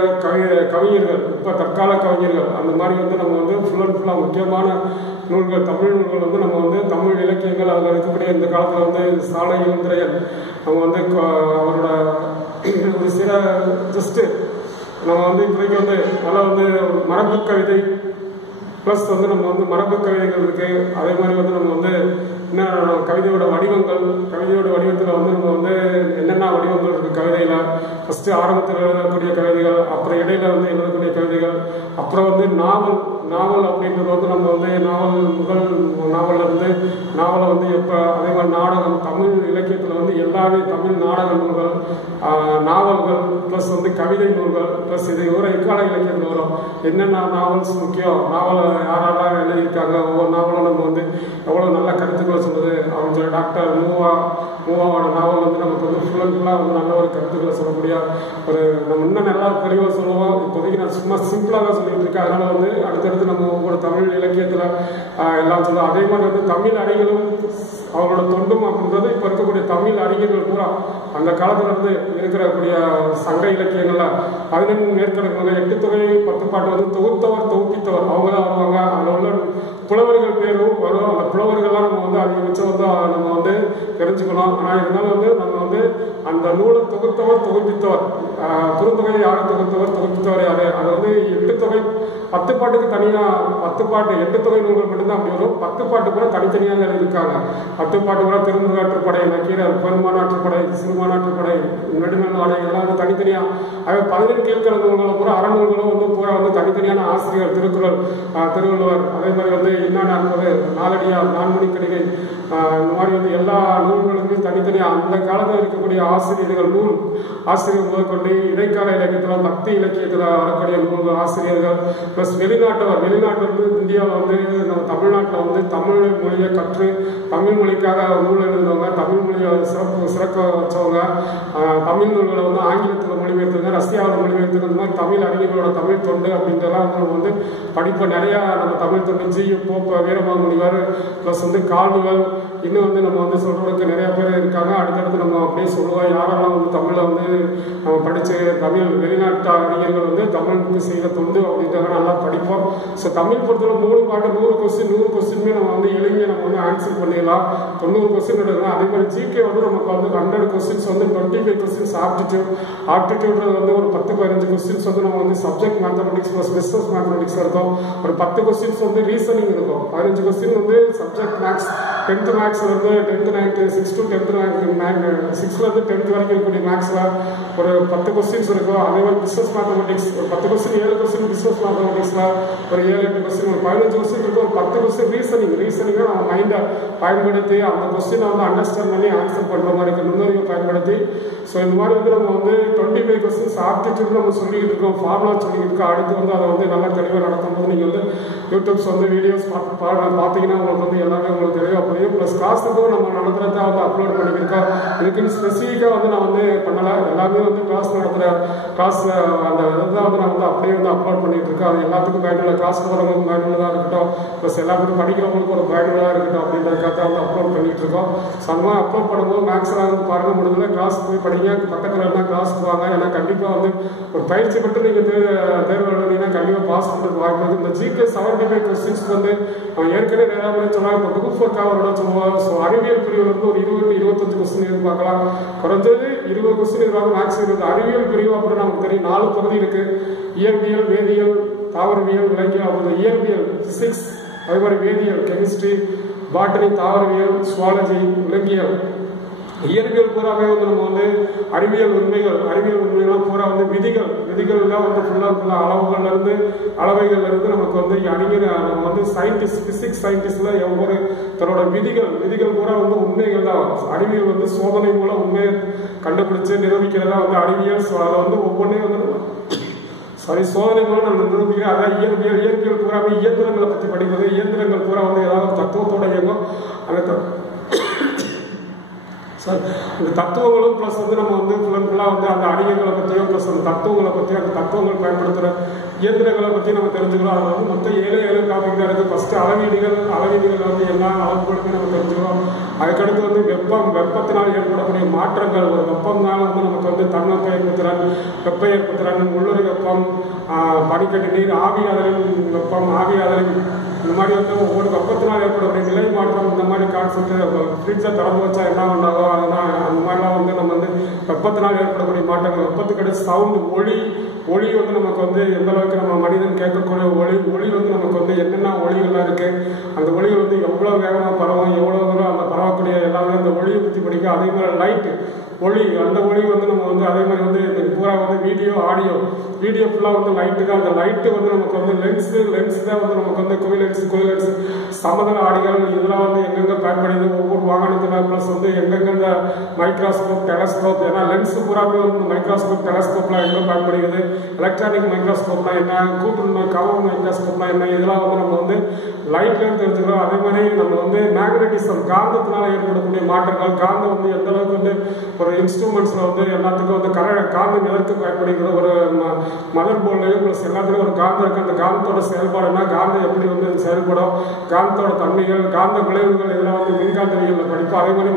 கவிஞர்கள் இப்போ தற்கால கவிஞர்கள் அந்த மாதிரி வந்து நம்ம வந்து ஃபுல்லாக முக்கியமான நூல்கள் தமிழ் நூல்கள் வந்து நம்ம வந்து தமிழ் இலக்கியங்கள் அதில் இருக்கக்கூடிய இந்த காலத்தில் வந்து சாலை இளந்திரையர் நம்ம வந்து அவரோட ஒரு சில ஜஸ்ட்டு நம்ம வந்து இப்போதைக்கு வந்து நல்லா வந்து மரபு கவிதை ப்ளஸ் வந்து நம்ம வந்து மரபு கவிதைகள் இருக்குது. அதே மாதிரி வந்து நம்ம வந்து இன்னும் கவிதையோட வடிவத்தில் வந்து நம்ம வந்து என்னென்ன வடிவங்கள் இருக்குது கவிதையில். ஃபஸ்ட்டு ஆரம்பத்தில் எழுதக்கூடிய கவிதைகள், அப்புறம் இடையில வந்து எழுதக்கூடிய கவிதைகள், அப்புறம் வந்து நாவல் அப்படின்றது வந்து நம்ம வந்து முதல் நாவல்லேருந்து நாவலை வந்து எப்போ, அதே மாதிரி நாடகம், தமிழ் இலக்கியத்தில் வந்து எல்லாமே தமிழ் நாடக நூல்கள், நாவல்கள் ப்ளஸ் வந்து கவிதை நூல்கள் ப்ளஸ் இது ஒரு இக்கால இலக்கியத்தில் வரும். என்னென்ன நாவல்ஸ் முக்கியம், நாவலை யாரெல்லாம் எழுதியிருக்காங்க, ஒவ்வொரு நாவலும் நம்ம வந்து எவ்வளோ நல்ல கருத்துக்களை சொல்லுது அப்படின்னு சொல்லி டாக்டர் மூவாவோட நாவல் வந்து நமக்கு வந்து ஃபுல்லாக வந்து நல்ல ஒரு கருத்துக்களை சொல்லக்கூடிய ஒரு நம்ம இன்னும் நல்லா தெளிவாக சொல்லுவோம். இப்போதைக்கு நான் சும்மா சிம்பிளாக தான் சொல்லிட்டு இருக்கேன். அதனால் வந்து அடுத்தடுத்து நம்ம ஒவ்வொரு தமிழ் இலக்கியத்தில் எல்லாம் சொல்லுவோம். அதே மாதிரி வந்து தமிழ் அடிகளும் அவங்களோட தொண்டும் அப்படின்றது இப்போ இருக்கக்கூடிய தமிழ் அறிஞர்கள் பூரா அந்த காலத்துல இருந்து இருக்கக்கூடிய சங்க இலக்கியங்கள்ல 11 மேற்கணக்குல 8 தொகை 10 பாட்டு வந்து தொகுப்பித்தவர் அவங்க தான் வருவாங்க. அதில் உள்ள புலவர்கள் பேரும் வரும். அந்த புலவர்கள்லாம் நம்ம வந்து அதிகபட்சம் வந்து நம்ம வந்து தெரிஞ்சுக்கணும். ஆனால் இருந்தாலும் வந்து நம்ம வந்து அந்த நூலை தொகுப்பித்தவர் குறுந்தொகை யாரு தொகுப்பித்தவர் யாரு, அது வந்து 8 தொகை 10 பாட்டுக்கு தனியாக 10 பாட்டு 8 தொகை நூல்கள் மட்டும்தான் அப்படி வரும். 10 பாட்டு கூட தனித்தனியாக எழுதியிருக்காங்க. 10 பாட்டு கூட திருமுருகாற்றுப்படை, நக்கீரர், பெருமானாற்றுப்படை, சிறுமானாற்றுப்படை, நெடுமேல் ஆடை எல்லாம் வந்து தனித்தனியாக. அதே 17 கீழ்கணக்கு நூல்களும் பூரா அறநூல்களும் வந்து பூரா வந்து தனித்தனியான ஆசிரியர், திருக்குறள், திருவள்ளுவர், அதே மாதிரி வந்து இன்னான் அன்பது, நாலடியார், நான்மணி கடிகை, இந்த மாதிரி வந்து எல்லா நூல்களுக்குமே தனித்தனியாக அந்த காலத்தில் இருக்கக்கூடிய ஆசிரியர்கள் ஆசிரியர் முதற்கொண்டு இடைக்கால இலக்கியத்தில் பக்தி இலக்கியத்தில் வரக்கூடிய நூல்கள் ஆசிரியர்கள் ப்ளஸ் வெளிநாட்டிலிருந்து இந்தியாவில் வந்து நம்ம தமிழ்நாட்டில் வந்து தமிழ் மொழியை கற்று தமிழ் மொழிக்காக நூல் எழுதுனவங்க, தமிழ் மொழியை சிறக்க வச்சவங்க, தமிழ் நூல்களை வந்து ஆங்கிலத்தில் மொழிபெயர்த்துங்க, ரஷ்யாவில் மொழிபெயர்த்துங்க, இந்த மாதிரி தமிழ் அறிஞர்களோட தமிழ் தொண்டு அப்படின்றலாம் வந்து நம்ம வந்து படிப்பை நிறையா நம்ம தமிழ் தொண்டு போப்ப வீரமாமுனிவர் ப்ளஸ் வந்து கால்டுவெல் இன்னும் வந்து நம்ம வந்து சொல்கிறதுக்கு நிறைய பேர் இருக்காங்க. அடுத்தடுத்து நம்ம அப்படியே சொல்லுவோம் யாரெல்லாம் வந்து தமிழை வந்து நம்ம படித்து தமிழ் வெளிநாட்டு அறிஞர்கள் வந்து தமிழுக்கு செய்கிற தொண்டு அப்படின்றத நல்லா படிப்போம். ஸோ தமிழ் பொறுத்தவரை 3 பாட்டு 100 கொஸ்டின்மே நம்ம வந்து எளிமையாக நம்ம வந்து ஆன்சர் பண்ணிடலாம். 90 கொஸ்டின் எடுக்கலாம். அதே மாதிரி ஜிகே வந்து நமக்கு வந்து 100 கொஸ்டின்ஸ் வந்து 25 கொஸ்டின்ஸ் ஆப்டிடியூட்றது வந்து ஒரு 10-15 கொஸ்டின்ஸ் வந்து நம்ம வந்து subject mathematics plus business mathematics இருக்கும். ஒரு 10 கொஸ்டின்ஸ் வந்து ரீசனிங் இருக்கும். 15 கொஸ்டின் வந்து சப்ஜெக்ட் மேக்ஸ் 10th மேக்ஸ்லேருந்து 10th rank 6 to 10th rank 6லேருந்து 10th வரைக்கும் இருக்கக்கூடிய மேக்ஸில் ஒரு 10 கொஸ்டின்ஸ் இருக்கும். அதே மாதிரி பிஸ்னஸ் மேத்தமெட்டிக்ஸ் ஒரு 10 கொஸ்டின் 7 கொஸ்டின் பிஸ்னஸ் மேத்தமெட்டிக்ஸில் ஒரு 7-8 கொஸ்டின் ஒரு 15 கொஸ்டின் இருக்கும். ஒரு 10 கொஸ்டின் ரீசனிங்காக நம்ம மைண்டை பயன்படுத்தி அந்த கொஸ்டினை வந்து அண்டர்ஸ்டாண்ட் பண்ணி ஆன்சர் பண்ணுற மாதிரி நுண்ணறிவை பயன்படுத்தி ஸோ இந்த மாதிரி வந்து நம்ம வந்து 25 கொஸ்டின்ஸ் ஆப்டிடியூட் நம்ம சொல்லிக்கிட்டு இருக்கோம், ஃபார்முலா சொல்லிக்கிட்டு இருக்கோம். அடுத்து வந்து அதை வந்து நல்லா தெளிவாக நடத்தும் போது நீங்கள் வந்து யூடியூப்ஸ் வந்து வீடியோஸ் பார்த்தீங்கன்னா உங்களுக்கு வந்து எல்லாமே உங்களுக்கு தெளிவாக புரியும். ப்ளஸ் கிளாஸுக்கும் நம்ம நடத்துகிறதா வந்து அப்லோட் பண்ணியிருக்கோம். இதுக்குன்னு ஸ்பெசிஃபிக்காக வந்து நான் வந்து பண்ணலை. எல்லாமே வந்து கிளாஸ் நடத்துகிற கிளாஸில் அந்த இதை வந்து நான் வந்து அப்படியே வந்து அப்லோட் பண்ணிகிட்டு இருக்கேன். அது எல்லாத்துக்கும் பயனுள்ள கிளாஸ் போகிறவங்களுக்கும் பயனுள்ளதாக இருக்கட்டும், ப்ளஸ் எல்லாத்துக்கும் படிக்கிறவங்களுக்கும் ஒரு பயனுள்ளதாக இருக்கட்டும் அப்படின்றதுக்காக வந்து அப்லோட் பண்ணிகிட்டு இருக்கோம். ஸோ அந்த மாதிரி அப்லோட் பண்ணும்போது மேக்ஸில் வந்து பார்க்க முடியல கிளாஸ் போய் படிங்க, பக்கத்தில் இருந்தால் கிளாஸுக்கு வாங்க. ஏன்னா கண்டிப்பாக வந்து ஒரு பயிற்சி பெற்று நீங்கள் தேர்வு எழுதுனீங்கன்னா கண்டிப்பாக பாஸ் பண்ணுறதுக்கு வாய்ப்பு இருக்குது. இந்த ஜிகே 75 கொஸ்டின்ஸ் வந்து ஏற்கனவே நிறையா சொன்னாங்க. இப்போ குரூப் 4 கவரோட சொல்லுவாங்க. ஸோ அறிவியல் பிரிவில் வந்து ஒரு 20-25 கொஸ்டின் எதிர்பார்க்கலாம். குறைஞ்சது 20 கொஸ்டின் எதிர்பார்க்க மேக்ஸ் இருக்குது. அறிவியல் பிரிவு அப்படின்னு நமக்கு தெரியும் 4 பகுதி இருக்குது. இயற்பியல், வேதியியல், தாவரவியல், விலங்கியல். அப்போ இயற்பியல் பிசிக்ஸ், அதே மாதிரி வேதியியல் கெமிஸ்ட்ரி, பாட்டனி, தாவரவியல், சுவாலஜி, விலங்கியல், இயற்பியல் பூராவே வந்து நம்ம வந்து அறிவியல் உண்மைகள் பூரா வந்து விதிகள் தான் வந்து ஃபுல்லாக அளவுகள்ல இருந்து அளவைகள்ல இருந்து நமக்கு வந்து அறிஞர் நம்ம வந்து சயின்டிஸ்ட் பிசிக்ஸ் சயின்டிஸ்ட்ல ஒவ்வொரு தன்னோட விதிகள் பூரா வந்து உண்மைகள் தான். அறிவியல் வந்து சோதனை மூலம் உண்மையை கண்டுபிடிச்சு நிரூபிக்கிறதா வந்து அறிவியல். அதை வந்து ஒவ்வொன்றையும் வந்து சோதனை மூலம் நம்ம நிரூபிக்கிறோம். அதான் இயற்பியல் பூராவே இயந்திரங்களை பற்றி படிப்பது. இயந்திரங்கள் பூரா வந்து ஏதாவது தத்துவத்தோட இயங்கும். அந்த இந்த தத்துவங்களும் ப்ளஸ் வந்து நம்ம வந்து ஃபுல்லாக வந்து அந்த அறிஞர்களை பற்றியும் ப்ளஸ் அந்த தத்துவங்களை பற்றியும் அந்த தத்துவங்கள் பயன்படுத்துகிற இயந்திரங்களை பற்றி நம்ம தெரிஞ்சுக்கிறோம். அது வந்து மொத்தம் 7 டாபிக் தான் இருக்குது. ஃபஸ்ட்டு அளவீடுகள் வந்து எல்லா அளவுகளுமே நம்ம தெரிஞ்சுக்கிறோம். அதுக்கடுத்து வந்து வெப்பத்தினால் ஏற்படக்கூடிய மாற்றங்கள். ஒரு வெப்பம்னால வந்து நமக்கு வந்து தன்வெப்ப ஏற்படுத்துறாங்க உள்ளுறை வெப்பம், பனிக்கட்டு நீர், ஆவியாதலின் வெப்பம், ஆவியாதலின் இந்த மாதிரி வந்து ஒவ்வொரு வெப்பத்தினால் ஏற்படக்கூடிய நிலை மாற்றம். இந்த மாதிரி கான்செப்ட் ஃப்ரிட்ஜை திறந்து வச்சா என்ன பண்ணாலும் அதெல்லாம் அந்த மாதிரிலாம் வந்து நம்ம வந்து வெப்பத்தினால் ஏற்படக்கூடிய மாற்றங்கள். வெப்பத்துக்கு அடுத்து சவுண்டு, ஒளி வந்து நமக்கு வந்து எந்த அளவுக்கு நம்ம மனிதன் கேட்கக்கூடிய ஒளி வந்து நமக்கு வந்து என்னென்ன ஒளிகள்லாம் இருக்குது, அந்த ஒளிகள் வந்து எவ்வளோ வேகமாக பரவும், எவ்வளோ தூரம் அந்த பரவக்கூடிய எல்லாமே அந்த ஒளியை பற்றி படிக்கும். அதே மாதிரி லைட்டு அந்த ஒளி வந்து நம்ம வந்து அதே மாதிரி வந்து பூரா வந்து வீடியோ ஃபுல்லாக வந்து லைட்டு தான். அந்த லைட்டு வந்து நமக்கு வந்து லென்ஸ் தான் வந்து நமக்கு வந்து குவி லென்ஸ் சமதள ஆடிகள் இதெல்லாம் வந்து எங்கெங்கே பயன்படுது ஒவ்வொரு வாகனத்தில். ப்ளஸ் வந்து எங்கெங்க இந்த மைக்ரோஸ்கோப், டெலஸ்கோப், ஏன்னா லென்ஸ் பூராவே வந்து மைக்ரோஸ்கோப், டெலஸ்கோப்லாம் எங்கே பயன்படுகிறது, எலக்ட்ரானிக் மைக்ரோஸ்கோப்லாம் என்ன, கூட்டுநோய் கவர்வு மைக்ரோஸ்கோப்லாம் என்ன, இதெல்லாம் வந்து நம்ம வந்து லைட்லேருந்து தெரிஞ்சுக்கிறோம். அதே மாதிரி நம்ம வந்து மேக்னட்டிசம், காந்தத்தினால் ஏற்படக்கூடிய மாற்றங்கள். காந்தம் வந்து எந்த அளவுக்கு வந்து ஒரு இன்ஸ்ட்ருமெண்ட்ஸில் வந்து எல்லாத்துக்கும் வந்து காந்தம் எதற்கு பயன்படுகிறது, ஒரு மதர் போர்ட்லையும் ப்ளஸ் எல்லாத்துலேயும் ஒரு காந்தம் இருக்குது. அந்த காந்தத்தோட செயல்பாடுனா காந்தம் எப்படி வந்து செயல்படும், காந்தத்தோட தன்மைகள், காந்த விளைவுகள், இதெல்லாம் வந்து மின்காந்தவியலில் படிப்போம். அதே மாதிரி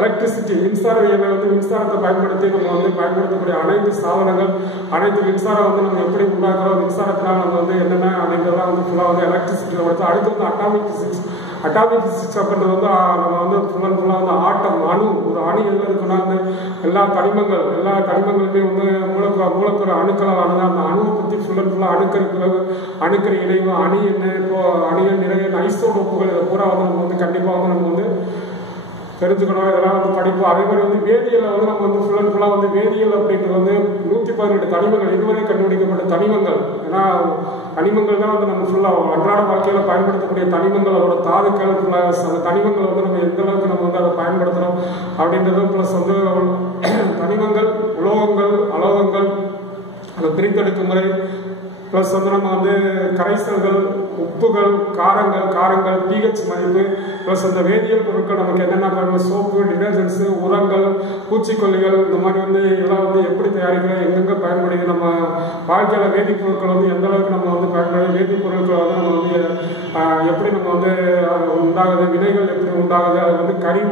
எலக்ட்ரிசிட்டி, மின்சாரவியலை வந்து மின்சாரத்தை பயன்படுத்தி நம்ம வந்து பயன்படுத்தக்கூடிய அனைத்து சாதனங்கள், அனைத்து மின்சாரம் வந்து நம்ம எப்படி உண்டாக்குறோம், மின்சாரத்தினால் நம்ம வந்து என்னென்ன அப்படின்றதெல்லாம் வந்து ஃபுல்லாக வந்து எலக்ட்ரிசிட்டியில் படித்து. அடுத்து வந்து அட்டாமிக் ஃபிசிக்ஸ் அப்படின்றது வந்து நம்ம வந்து ஃபுல்லாக வந்து ஆட்டம், ஒரு அணு எங்கே இருக்குன்னா வந்து எல்லா தனிமங்களுமே வந்து மூலக்கூறு அணுக்களால் ஆனது. அந்த அணுவை பற்றி ஃபுல்லாக அணுக்கரு இணைவு, அணி என்ன, இப்போ அணிகள் நிறைய ஐசோடோப்புகள், இதை பூரா வந்து நம்ம வந்து கண்டிப்பாக வந்து நம்ம வந்து தெரிஞ்சுக்கணும். இதெல்லாம் வந்து படிப்போம். அதே மாதிரி வந்து வேதியியலில் வந்து நம்ம வந்து ஃபுல்லாக வந்து வேதியியல் அப்படின்றது வந்து 118 தனிமங்கள், இதுவரை கண்டுபிடிக்கப்பட்ட தனிமங்கள். ஏன்னா தனிமங்கள் தான் வந்து நம்ம ஃபுல்லாக அன்றாட வாழ்க்கையில் பயன்படுத்தக்கூடிய தனிமங்கள், அதோட தாதுக்கள், அந்த தனிமங்களை வந்து நம்ம எந்த அளவுக்கு நம்ம வந்து அதை பயன்படுத்துகிறோம் அப்படின்றது. ப்ளஸ் வந்து தனிமங்கள், உலோகங்கள், அலோகங்கள், அதை பிரித்தெடுக்கும் முறை, ப்ளஸ் வந்து நம்ம வந்து கரைசல்கள், உப்புகள், காரங்கள், pH மதிப்பு, ப்ளஸ் அந்த வேதியியல் பொருட்கள் நமக்கு என்னென்ன பண்ணுவோம், சோப்பு, டிடர்ஜென்ட்ஸு, உரங்கள், பூச்சிக்கொல்லிகள், இந்த மாதிரி வந்து எல்லாம் வந்து எப்படி தயாரிக்கிறோம், எங்கெங்கே பயன்படுது, நம்ம வாழ்க்கையில் வேதிப்பொருட்கள் வந்து எந்த அளவுக்கு நம்ம வந்து பயன்படுது, வேதிப்பொருட்களை வந்து நம்ம வந்து எப்படி நம்ம வந்து உண்டாகுது, வினைகள் எப்படி உண்டாகுது, அது வந்து கனிம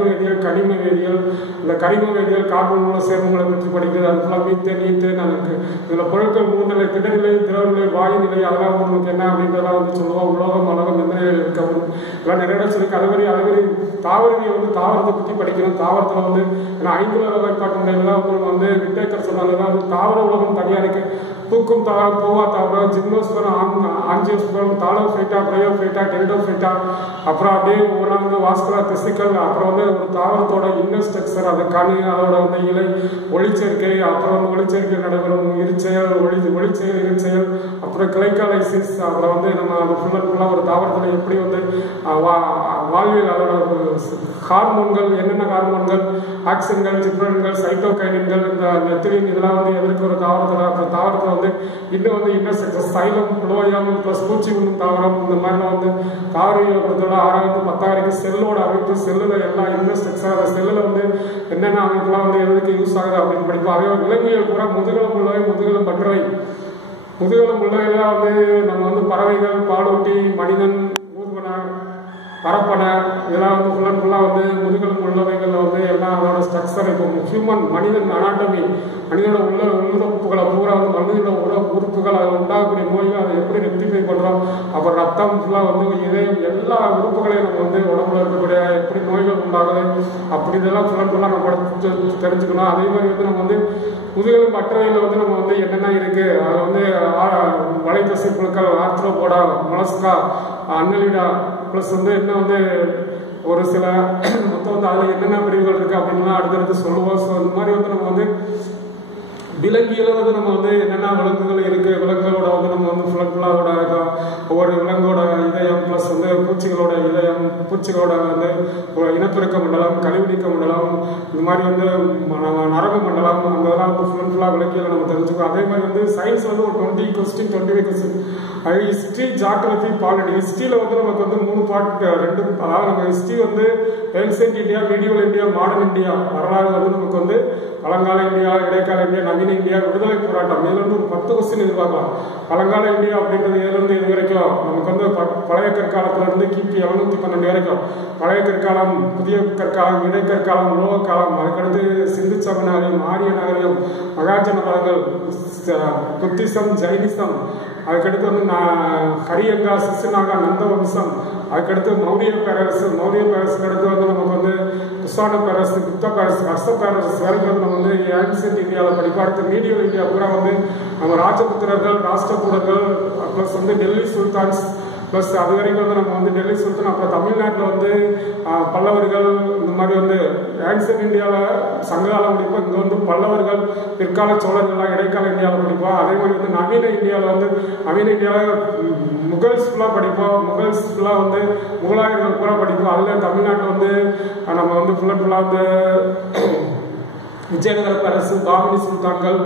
வேதியியல், இந்த கனிம வேதியியல் கார்பன் மூல சேர்மங்களை பற்றி படிக்கிறது. அது ஃபுல்லாக மீத்தேன் நமக்கு இதில் பொருட்கள் 3 நிலை, திடநிலை, திரவநிலை, வாயு நிலை, அதெல்லாம் வந்து நமக்கு என்ன அப்படின்றதெல்லாம் வந்து சொல்லுவோம். உலோகம், அலகம், எந்த நிலையில் இருக்க எல்லாம் நிறைய இடம் சொல்லிருக்கு. அதே மாதிரி தாவரவியல் வந்து தாவரத்தை பற்றி படிக்கணும். தாவரத்தில் வந்து ஏன்னா 5 வகைப்பாட்டு முறைகள்லாம் வந்து நம்ம வந்து விட்டேக்கர் சொன்னாங்க. வந்து தாவர உலகம் தனியாக இருக்குது. பூக்கும் தாவரம், பூவா தாவரம், ஜிம்னோஸ்பரம், ஆஞ்சியோஸ்பரம், தாலோஃபைட்டா, பிரயோஃபைட்டா, டெரிடோஃபைட்டா, அப்புறம் அப்படியே ஒவ்வொன்றா வந்து வாஸ்குலர் திசுக்கள், அப்புறம் வந்து ஒரு தாவரத்தோட இன்னர் ஸ்ட்ரக்சர், அது கனி, அதோட வந்து இலை, ஒளிச்சேர்க்கை, அப்புறம் வந்து ஒளிச்சேர்க்கை நடைபெறும் இருச்செயல், இருச்செயல், அப்புறம் கிளைக்காலைசிஸ், அப்புறம் வந்து நம்ம அது ஃபுல்லாக ஒரு தாவரத்தில் எப்படி வந்து வாழ்வியல், அதோட ஹார்மோன்கள், என்னென்ன ஹார்மோன்கள், ஆக்சின்கள், ஜிப்ரன்கள், சைட்டோகைனின்கள், இந்த மெத்திலின், இதெல்லாம் வந்து எதற்கு ஒரு தாவரத்தில், அப்புறம் தாவரத்தில் வந்து இன்னும் வந்து inner structure, xylem, phloem, plus பூச்சி உண்ணும் தாவரம், இந்த மாதிரிலாம் வந்து தாவரவியலை பொறுத்தவரை 6வது 10 வரைக்கும் செல்லோட அமைப்பு, செல்லில் எல்லாம் இன்னர் ஸ்ட்ரக்சர், அந்த செல்லில் வந்து என்னென்ன அமைப்புலாம் வந்து எதுக்கு யூஸ் ஆகுது அப்படின்னு படிப்போம். அதே விலங்கியல் கூட முதுகலம் உள்ளவை, முதுகலம் பற்றவை, முதுகலம் உள்ளவைலாம் வந்து நம்ம வந்து பறவைகள், பாலூட்டி, மனிதன், ஊர்வன, பரப்பனை, இதெல்லாம் வந்து ஃபுல்லாக வந்து முதுகலம் உள்ளவைகளில் வந்து எல்லாம் அதோட ஸ்ட்ரக்சர். இப்போ ஹியூமன் மனிதன் அனாட்டமி, மனிதனோட உறுப்புகளை பூரா வந்து மனிதனோட உறுப்புகள், அது உண்டாகக்கூடிய நோய்கள், அதை எப்படி ரெக்டிஃபை பண்ணுறோம், அப்புறம் ரத்தம் ஃபுல்லாக வந்து இதயம், எல்லா உறுப்புகளையும் நம்ம வந்து உடம்புல இருக்கக்கூடிய எப்படி நோய்கள் உண்டாகுது அப்படி இதெல்லாம் ஃபுல்லாக நம்ம தெரிஞ்சுக்கணும். அதே மாதிரி வந்து நம்ம வந்து முதுகெலும்பு மற்றவையில் வந்து நம்ம வந்து என்னென்ன இருக்குது, அதில் வந்து வலைத்தசை புழுக்கள், ஆர்த்ரோபோடா, மொலஸ்கா, அன்னலிடா, ப்ளஸ் வந்து இன்னும் வந்து ஒரு சில மொத்தம் வந்து அதில் என்னென்ன பிரிவுகள் இருக்குது அப்படின்லாம் அடுத்தடுத்து சொல்லுவோம். ஸோ இந்த மாதிரி வந்து நம்ம வந்து விலங்கியல வந்து நம்ம வந்து என்னென்ன விலங்குகள் இருக்குது, விலங்குகளோட வந்து நம்ம வந்து ஃபுல்லாக ஒவ்வொரு விலங்கோட இதயம் ப்ளஸ் வந்து பூச்சிகளோட இதயம், பூச்சிகளோட வந்து இனப்பெருக்க மண்டலம், கழிவுநீக்க மண்டலம், இந்த மாதிரி வந்து நரம்பு மண்டலம், அந்த இதெல்லாம் வந்து ஃபுல்லாக விலங்கியலை நம்ம தெரிஞ்சுக்கணும். அதே மாதிரி வந்து சயின்ஸ் வந்து ஒரு 25 கொஸ்டின் ஹிஸ்ட்ரி, ஜாகிரபி, பாலிட்டி. ஹிஸ்ட்ரியில் வந்து நமக்கு வந்து 3 பார்ட், 2, அதாவது நம்ம ஹிஸ்ட்ரி வந்து ancient India, medieval India, modern India, வரலாறு வந்து நமக்கு வந்து பழங்கால இந்தியா, இடைக்கால இந்தியா, நவீன இந்தியா, விடுதலை போராட்டம், இதுல இருந்து ஒரு 10 கொஸ்டின் எதிர்பார்க்கலாம். பழங்கால இந்தியா அப்படின்றது இதுலேருந்து இது வரைக்கும் நமக்கு வந்து பழைய கற்காலத்துல இருந்து கிபி 712 வரைக்கும் பழைய கற்காலம், புதிய கற்காலம், இடைக்கற்காலம், உலோக காலம், அதுக்கடுத்து சிந்து சமண நாகரிகம், ஆரிய நாகரிகம், மகாஜன மதங்கள், புத்திசம், ஜைனிசம், அதுக்கடுத்து வந்து ஹரியங்கா, சிசுநாகா, நந்த வம்சம், அதுக்கடுத்து மௌரிய பேரரசு, மௌரிய பேரரசுக்கு அடுத்து வந்து நமக்கு வந்து குசான பேரரசு, குப்த பேரரசு, ஹர்ஷ பேரரசு வரைக்கும் நம்ம வந்து ஏன்சியன்ட் இந்தியாவில் படிப்போம். அடுத்து மீடியல் இந்தியா பூரா வந்து நம்ம ராஜபுத்திரர்கள், ராஷ்டிரகூடர்கள், ப்ளஸ் வந்து டெல்லி சுல்தான்ஸ், ப்ளஸ் அது வரைக்கும் வந்து நம்ம வந்து டெல்லி சுல்தான், அப்புறம் தமிழ்நாட்டில் வந்து பல்லவர்கள், இந்த மாதிரி வந்து ஏன்சியன்ட் இந்தியாவில் சங்ககாலம் படிப்போம். இங்கே வந்து பல்லவர்கள், பிற்கால சோழர்கள்லாம் இடைக்கால இந்தியாவில் படிப்போம். அதே மாதிரி வந்து நவீன இந்தியாவில் முகல்ஸ் ஃபுல்லாக படிப்போம். முகல்ஸ் ஃபுல்லாக வந்து முகலாயர்கள் பூரா படிப்போம். அதில் தமிழ்நாட்டில் வந்து நம்ம வந்து ஃபுல்லாக வந்து விஜயநகர பேரரசு, பாமினி சுல்தான்கள்,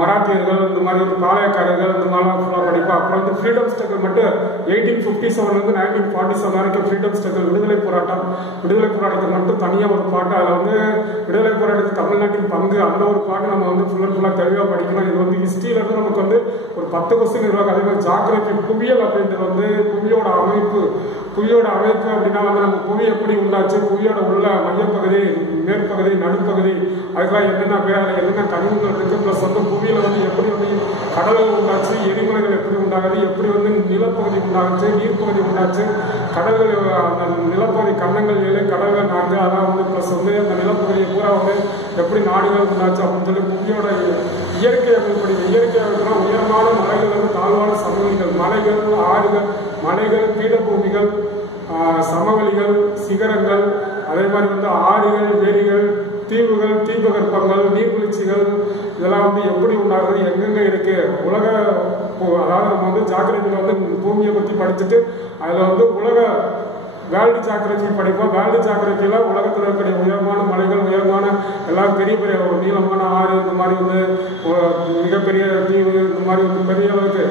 மராத்தியர்கள், இந்த மாதிரி வந்து பாளையக்காரர்கள், இந்த மாதிரிலாம் ஃபுல்லாக படிப்போம். அப்புறம் வந்து ஃப்ரீடம் ஸ்ட்ரகிள் மட்டும் 1857 1947 வரைக்கும் ஃப்ரீடம் ஸ்ட்ரகிள், விடுதலை போராட்டத்துக்கு மட்டும் தனியாக ஒரு பாட்டு. அதில் வந்து விடுதலை போராட்டத்துக்கு தமிழ்நாட்டின் பங்கு, அந்த ஒரு பாட்டு நம்ம வந்து ஃபுல்லாக தெளிவாக படிக்கணும். இது வந்து ஹிஸ்ட்ரியிலேருந்து நமக்கு வந்து ஒரு 10 கொஸ்டின் இருக்காங்க. அதே மாதிரி ஜாகிரபி, புவியியல் அப்படின்றது வந்து புவியோட அமைப்பு அப்படின்னா வந்து நம்ம புவி எப்படி உண்டாச்சு, புவியோட உள்ள மையப்பகுதி, மேற்பகுதி, நடுப்பகுதி, அதுக்கெல்லாம் என்னென்ன வேலை, என்னென்ன கனிமங்கள் இருக்குது, ப்ளஸ் வந்து புவியில் வந்து எப்படி வந்து கடல்கள் உண்டாச்சு, எரிமலைகள் எப்படி உண்டாகுது, எப்படி வந்து நிலப்பகுதி உண்டாச்சு, நீர்ப்பகுதி உண்டாச்சு, கடல்கள், அந்த நிலப்பகுதி கண்டங்கள் 7, கடல்கள் 4, அதான் வந்து ப்ளஸ் வந்து அந்த நிலப்பகுதியை பூரா வந்து எப்படி நாடுகள் உண்டாச்சு அப்படின்னு சொல்லி புவியோட இயற்கை அமைப்படி, இயற்கை அமைப்புனா உயரமான மலைகள் வந்து தாழ்வான சமவெளிகள், மலைகள், ஆறுகள், மலைகள், பீடபூமிகள், சமவெளிகள், சிகரங்கள், அதே மாதிரி வந்து ஆறுகள், ஏரிகள், தீவுகள், தீபகற்பங்கள், நீர்வீழ்ச்சிகள், இதெல்லாம் வந்து எப்படி உண்டாகுது, எங்கெங்க இருக்கு உலக, அதாவது நம்ம வந்து ஜாகிரபியில் வந்து பூமியை பற்றி படிச்சுட்டு அதில் வந்து உலக வேர்ல்டு ஜாகிரபி படிப்போம். வேர்ல்டு ஜாகிரபியில் உலகத்தில் இருக்கக்கூடிய உயரமான மலைகள், உயரமான எல்லாம் பெரிய பெரிய ஒரு நீளமான ஆறு, இந்த மாதிரி வந்து மிகப்பெரிய தீவு, இந்த மாதிரி வந்து பெரிய அளவுக்கு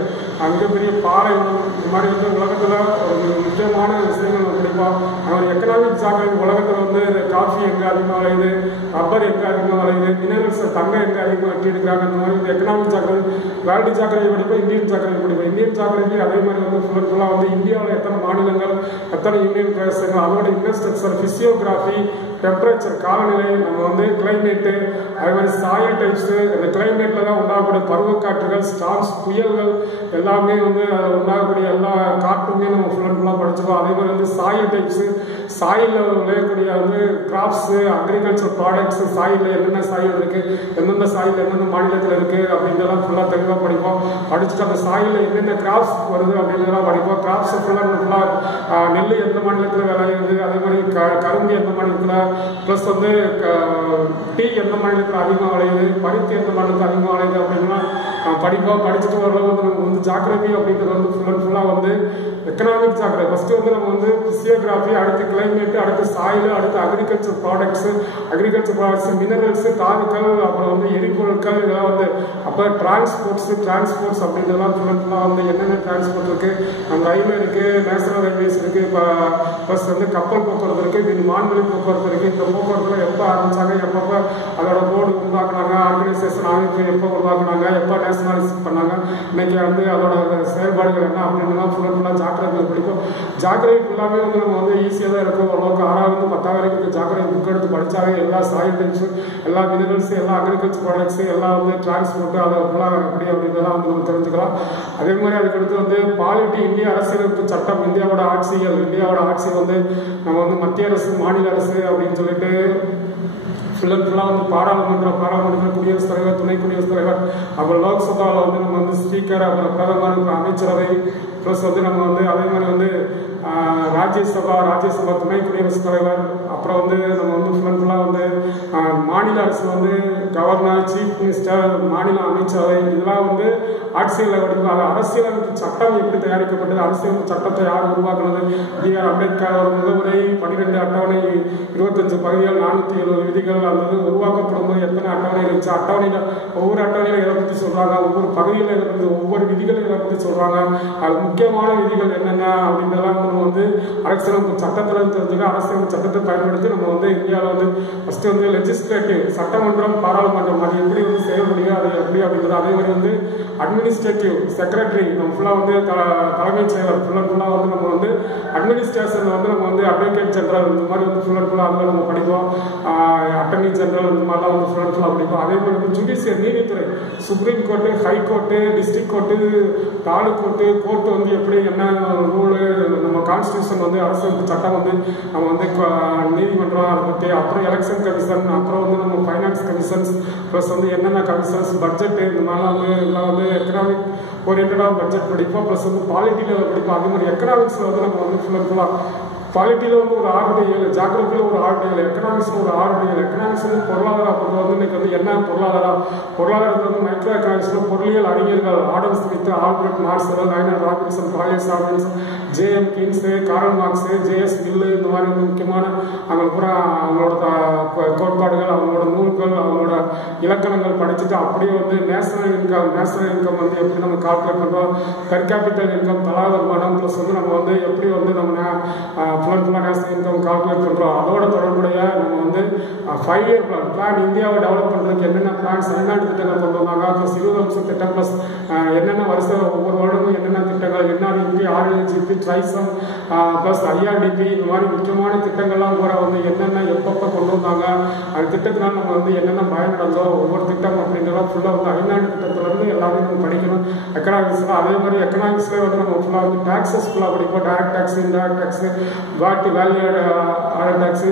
மிகப்பெரிய பாலைவனம், இந்த மாதிரி வந்து உலகத்தில் ஒரு முக்கியமான விஷயங்கள் படிப்போம். அவர் எக்கனாமிக் ஜாகிரபி உலகத்தில் வந்து காஃபி எங்கே அதிகமாக விளையுது, ரப்பர் எங்கே அதிகமாக விளையுது, மினரல்ஸ் தங்கம் எங்கே அதிகமாக வெட்டி எடுக்கிறாங்க, இந்த மாதிரி வந்து எக்கனாமிக் ஜாகிரபி. வேர்ல்டு ஜாகிரபி படிப்போம், இந்தியன் ஜாகிரபி படிப்போம். இந்தியன் ஜாகிரபி அதே மாதிரி வந்து ஃபுல்லாக வந்து இந்தியாவில் எத்தனை மாநிலங்கள், எத்தனை யூனியன் பிரதேசங்கள், அதோட இன்ஃப்ராஸ்ட்ரக்சர், பிசியோகிராஃபி, டெம்பரேச்சர், காலநிலை, நம்ம வந்து கிளைமேட்டு, அதே மாதிரி சாயில் டைப்ஸு, அந்த கிளைமேட்டில் தான் உண்டாகக்கூடிய பருவக்காற்றுகள், ஸ்டார்ஸ், புயல்கள், எல்லாமே வந்து அதில் உண்டாகக்கூடிய எல்லா காற்றுமே நம்ம ஃபுல்லாக படிச்சுக்கோம். அதே மாதிரி வந்து சாயில் டைப்ஸு, சாயிலில் விளையக்கூடிய வந்து கிராப்ஸு, அக்ரிகல்ச்சர் ப்ராடக்ட்ஸு, சாயிலில் என்னென்ன சாயில் இருக்குது, எந்தெந்த சாயில் எந்தெந்த மாநிலத்தில் இருக்குது அப்படின்றதெல்லாம் ஃபுல்லாக தெளிவாக படிப்போம். படிச்சுட்டு அந்த சாயிலில் என்னென்ன கிராப்ஸ் வருது அப்படின்றதெல்லாம் படிப்போம். கிராப்ஸை ஃபுல்லாக நெல் எந்த மாநிலத்தில் விளையுது, அதே மாதிரி கரும்பு எந்த மாநிலத்தில், ப்ளஸ் வந்து டீ எந்த மாநிலத்தில் அதிகமாக விளையுது, பருத்தி எந்த மாநிலத்தில் அதிகமாக விளையுது அப்படின்னா படிப்போம். படிச்சுட்டு ஓரளவு வந்து நம்ம வந்து ஜாகிரபி அப்படின்றது வந்து ஃபுல்லாக வந்து எக்கனாமிக் ஜாகிரபி. ஃபஸ்ட்டு வந்து நம்ம வந்து பிசியோகிராஃபி, அடுத்து கிளைமேட்டு, அடுத்து சாயில், அடுத்து அக்ரிகல்ச்சர் ப்ராடக்ட்ஸு, மினரல்ஸு, தாதுக்கள், அப்புறம் வந்து எரிபொருட்கள், இதெல்லாம் வந்து அப்போ டிரான்ஸ்போர்ட்ஸ் அப்படின்றதெல்லாம் ஃபுல்லாக வந்து என்னென்ன டிரான்ஸ்போர்ட் இருக்குது, நம்ம ரயில்வே இருக்குது, நேஷனல் ரயில்வேஸ் இருக்குது, இப்போ ப்ளஸ் வந்து கப்பல் போக்குவரத்து இருக்குது, இது வான்வெளி போக்குவரத்து இருக்குது. இந்த போக்குவரத்தில் எப்போ ஆரம்பித்தாங்க, எப்பப்போ அதோட போர்டு உருவாக்குனாங்க, ஆர்கனைசேஷன் அமைப்பு எப்போ உருவாக்குனாங்க, எப்போ நேஷனலைஸ் பண்ணாங்க, இன்னைக்கு வந்து அதோட செயல்பாடுகள் என்ன அப்படின்றலாம் ஃபுல்லாக ஜாகிரபி படிப்போம். ஜாகிரபி ஃபுல்லாகவே வந்து நம்ம வந்து ஈஸியாக தான் இருக்கும். ஓரளவுக்கு 6வது 10வது வரைக்கும் ஜாகிரபி புக் எடுத்து படித்தாவே எல்லா சாயில் டைப்ஸு, எல்லா மினரல்ஸு, எல்லா அக்ரிகல்ச்சர் ப்ராடக்ட்ஸு, எல்லாம் வந்து டிரான்ஸ்போர்ட்டு, அதை ஃபுல்லாக எப்படி அப்படின்றதெல்லாம் வந்து நம்ம தெரிஞ்சுக்கலாம். அதே மாதிரி அதுக்கடுத்து வந்து பாலிட்டி, இந்திய அரசியலமைப்பு சட்டம், இந்தியாவோட ஆட்சிகள், இந்தியாவோட ஆட்சி வந்து நம்ம வந்து மத்திய அரசு, மாநில அரசு அப்படின்னு சொல்லிட்டு ஃபுல்லாக வந்து பாராளுமன்ற குடியரசுத் தலைவர், துணை குடியரசுத் தலைவர், அப்புறம் லோக்சபாவில் வந்து நம்ம வந்து ஸ்பீக்கர், அப்புறம் பிரதமர், அமைச்சரவை, ப்ளஸ் வந்து நம்ம வந்து அதே மாதிரி வந்து ராஜ்யசபா துணை குடியரசுத் தலைவர், அப்புறம் வந்து நம்ம வந்து ஃபுல்லாக வந்து மாநில அரசு வந்து கவர்னர், சீஃப் மினிஸ்டர், மாநில அமைச்சரவை இதெல்லாம் வந்து ஆட்சியில் வடிவாக அரசியலமைப்பு சட்டம் எப்படி தயாரிக்கப்பட்டது, அரசியலமைப்பு சட்டத்தை யார் உருவாக்குனது, B.R. அம்பேத்கர் ஒரு முகவுரை 12 அட்டவணை 25 பகுதிகள் 470 விதிகள் அல்லது உருவாக்கப்படும் போது எத்தனை அட்டவணை இருந்துச்சு, அட்டவணையில் ஒவ்வொரு அட்டவணையில் இதை பற்றி சொல்கிறாங்க, ஒவ்வொரு பகுதியில் இதை பற்றி ஒவ்வொரு விதிகளும் இதை பற்றி சொல்கிறாங்க, அது முக்கியமான விதிகள் என்னென்ன அப்படின்றலாம் நம்ம வந்து அரசியலமைப்பு சட்டத்தில் தெரிஞ்சுக்க அரசியலமைப்பு சட்டத்தை பயன்படுத்தி நம்ம வந்து இந்தியாவில் வந்து ஃபஸ்ட்டு வந்து லெஜிஸ்லேட்டிவ் சட்டமன்றம், பாராளுமன்றம் அது எப்படி வந்து செயல்படுங்க அது எப்படி அப்படின்றது, அதே மாதிரி வந்து அட்மினிஸ்ட்ரேட்டிவ் செக்ரட்டரி நம்ம ஃபுல்லாக வந்து தலைமைச் செயலர் ஃபுல்லாக வந்து நம்ம வந்து அட்மினிஸ்ட்ரேஷனில் வந்து நம்ம வந்து அட்வொகேட் ஜெனரல் இந்த மாதிரி வந்து ஃபுல்லாக அதில் நம்ம படிப்போம், அட்டர்னி ஜெனரல் இந்த மாதிரிலாம் வந்து ஃபுல்லாக படிப்போம். அதே மாதிரி வந்து ஜுடிஷியல் நீதித்துறை, supreme court, high court, district court, taluk court, court வந்து எப்படி என்ன ரூலு, நம்ம கான்ஸ்டியூஷன் வந்து அரசியல் சட்டம் வந்து நம்ம வந்து நீதிமன்றம் அதை பற்றி, அப்புறம் எலெக்ஷன் கமிஷன், அப்புறம் வந்து நம்ம ஃபைனான்ஸ் கமிஷன்ஸ், ப்ளஸ் வந்து என்னென்ன கமிஷன்ஸ், பட்ஜெட்டு இந்த மாதிரிலாம் வந்து இதெல்லாம் வந்து எக்கனாமிக் ஓரியன்டாக பட்ஜெட் படிப்போம், ப்ளஸ் வந்து பாலிட்டியில் படிப்போம். அதே மாதிரி எக்கனாமிக்ஸில் வந்து நம்ம வந்து ஃபுல்லாக பாலிட்டியில் வந்து ஒரு 6 ஜாகிரபியில் ஒரு 6 எக்கனாமிக்ஸில் ஒரு 6 எக்கனாமிக்ஸ் வந்து பொருளாதாரம் அப்படின்றது வந்து இன்னைக்கு வந்து என்ன பொருளாதாரத்தில் வந்து மைக்ரோ எக்கனாமிக்ஸில் பொருளியல் அறிஞர்கள் ஆடம் ஸ்மித், ஆல்பர்ட் மார்சல், லைனர் ராபின்சன், பாலியஸ் Robbins, J.M. Keynes, Karl Marx, J.S. Mill இந்த மாதிரி வந்து முக்கியமான அவங்க பூரா அவங்களோட கோட்பாடுகள், அவங்களோட நூல்கள், அவங்களோட இலக்கணங்கள் படிச்சுட்டு அப்படியே வந்து நேஷனல் இன்கம் வந்து எப்படி நம்ம கால்குலேட் பண்ணுறோம், பெர் கேபிட்டல் இன்கம் தலா வருமானம், ப்ளஸ் வந்து நம்ம வந்து எப்படி வந்து நம்ம ஃபுல்லாக நேஷனல் இன்கம் கால்குலேட் பண்ணுறோம், அதோட தொடர்புடைய நம்ம வந்து 5 இயர் பிளான் இந்தியாவை டெவலப் பண்ணுறதுக்கு என்னென்ன பிளான்ஸ் என்னென்ன திட்டங்கள் கொண்டு வந்தாங்க, ப்ளஸ் 20 வருஷம் திட்டம், ப்ளஸ் என்னென்ன வருஷம் ஒவ்வொரு வருடமும் என்னென்ன திட்டங்கள், NREP, RLGP, dry sump, plus IRDP இந்த மாதிரி முக்கியமான திட்டங்கள்லாம் கூட வந்து என்னென்ன எப்பப்போ கொண்டு வந்தாங்க, அந்த திட்டத்தினால் நம்ம வந்து என்னென்ன பயனடைந்தோம், ஒவ்வொரு திட்டம் அப்படின்றலாம் ஃபுல்லாக வந்து 5 திட்டத்திலேருந்து எல்லாமே நம்ம படிக்கணும் எக்கனாமிக்ஸில். அதே மாதிரி எக்கனாமிக்ஸ்லேயே வந்து நம்ம ஃபுல்லாக வந்து டாக்ஸஸ் ஃபுல்லாக படிப்போம், direct tax, indirect tax, value added tax,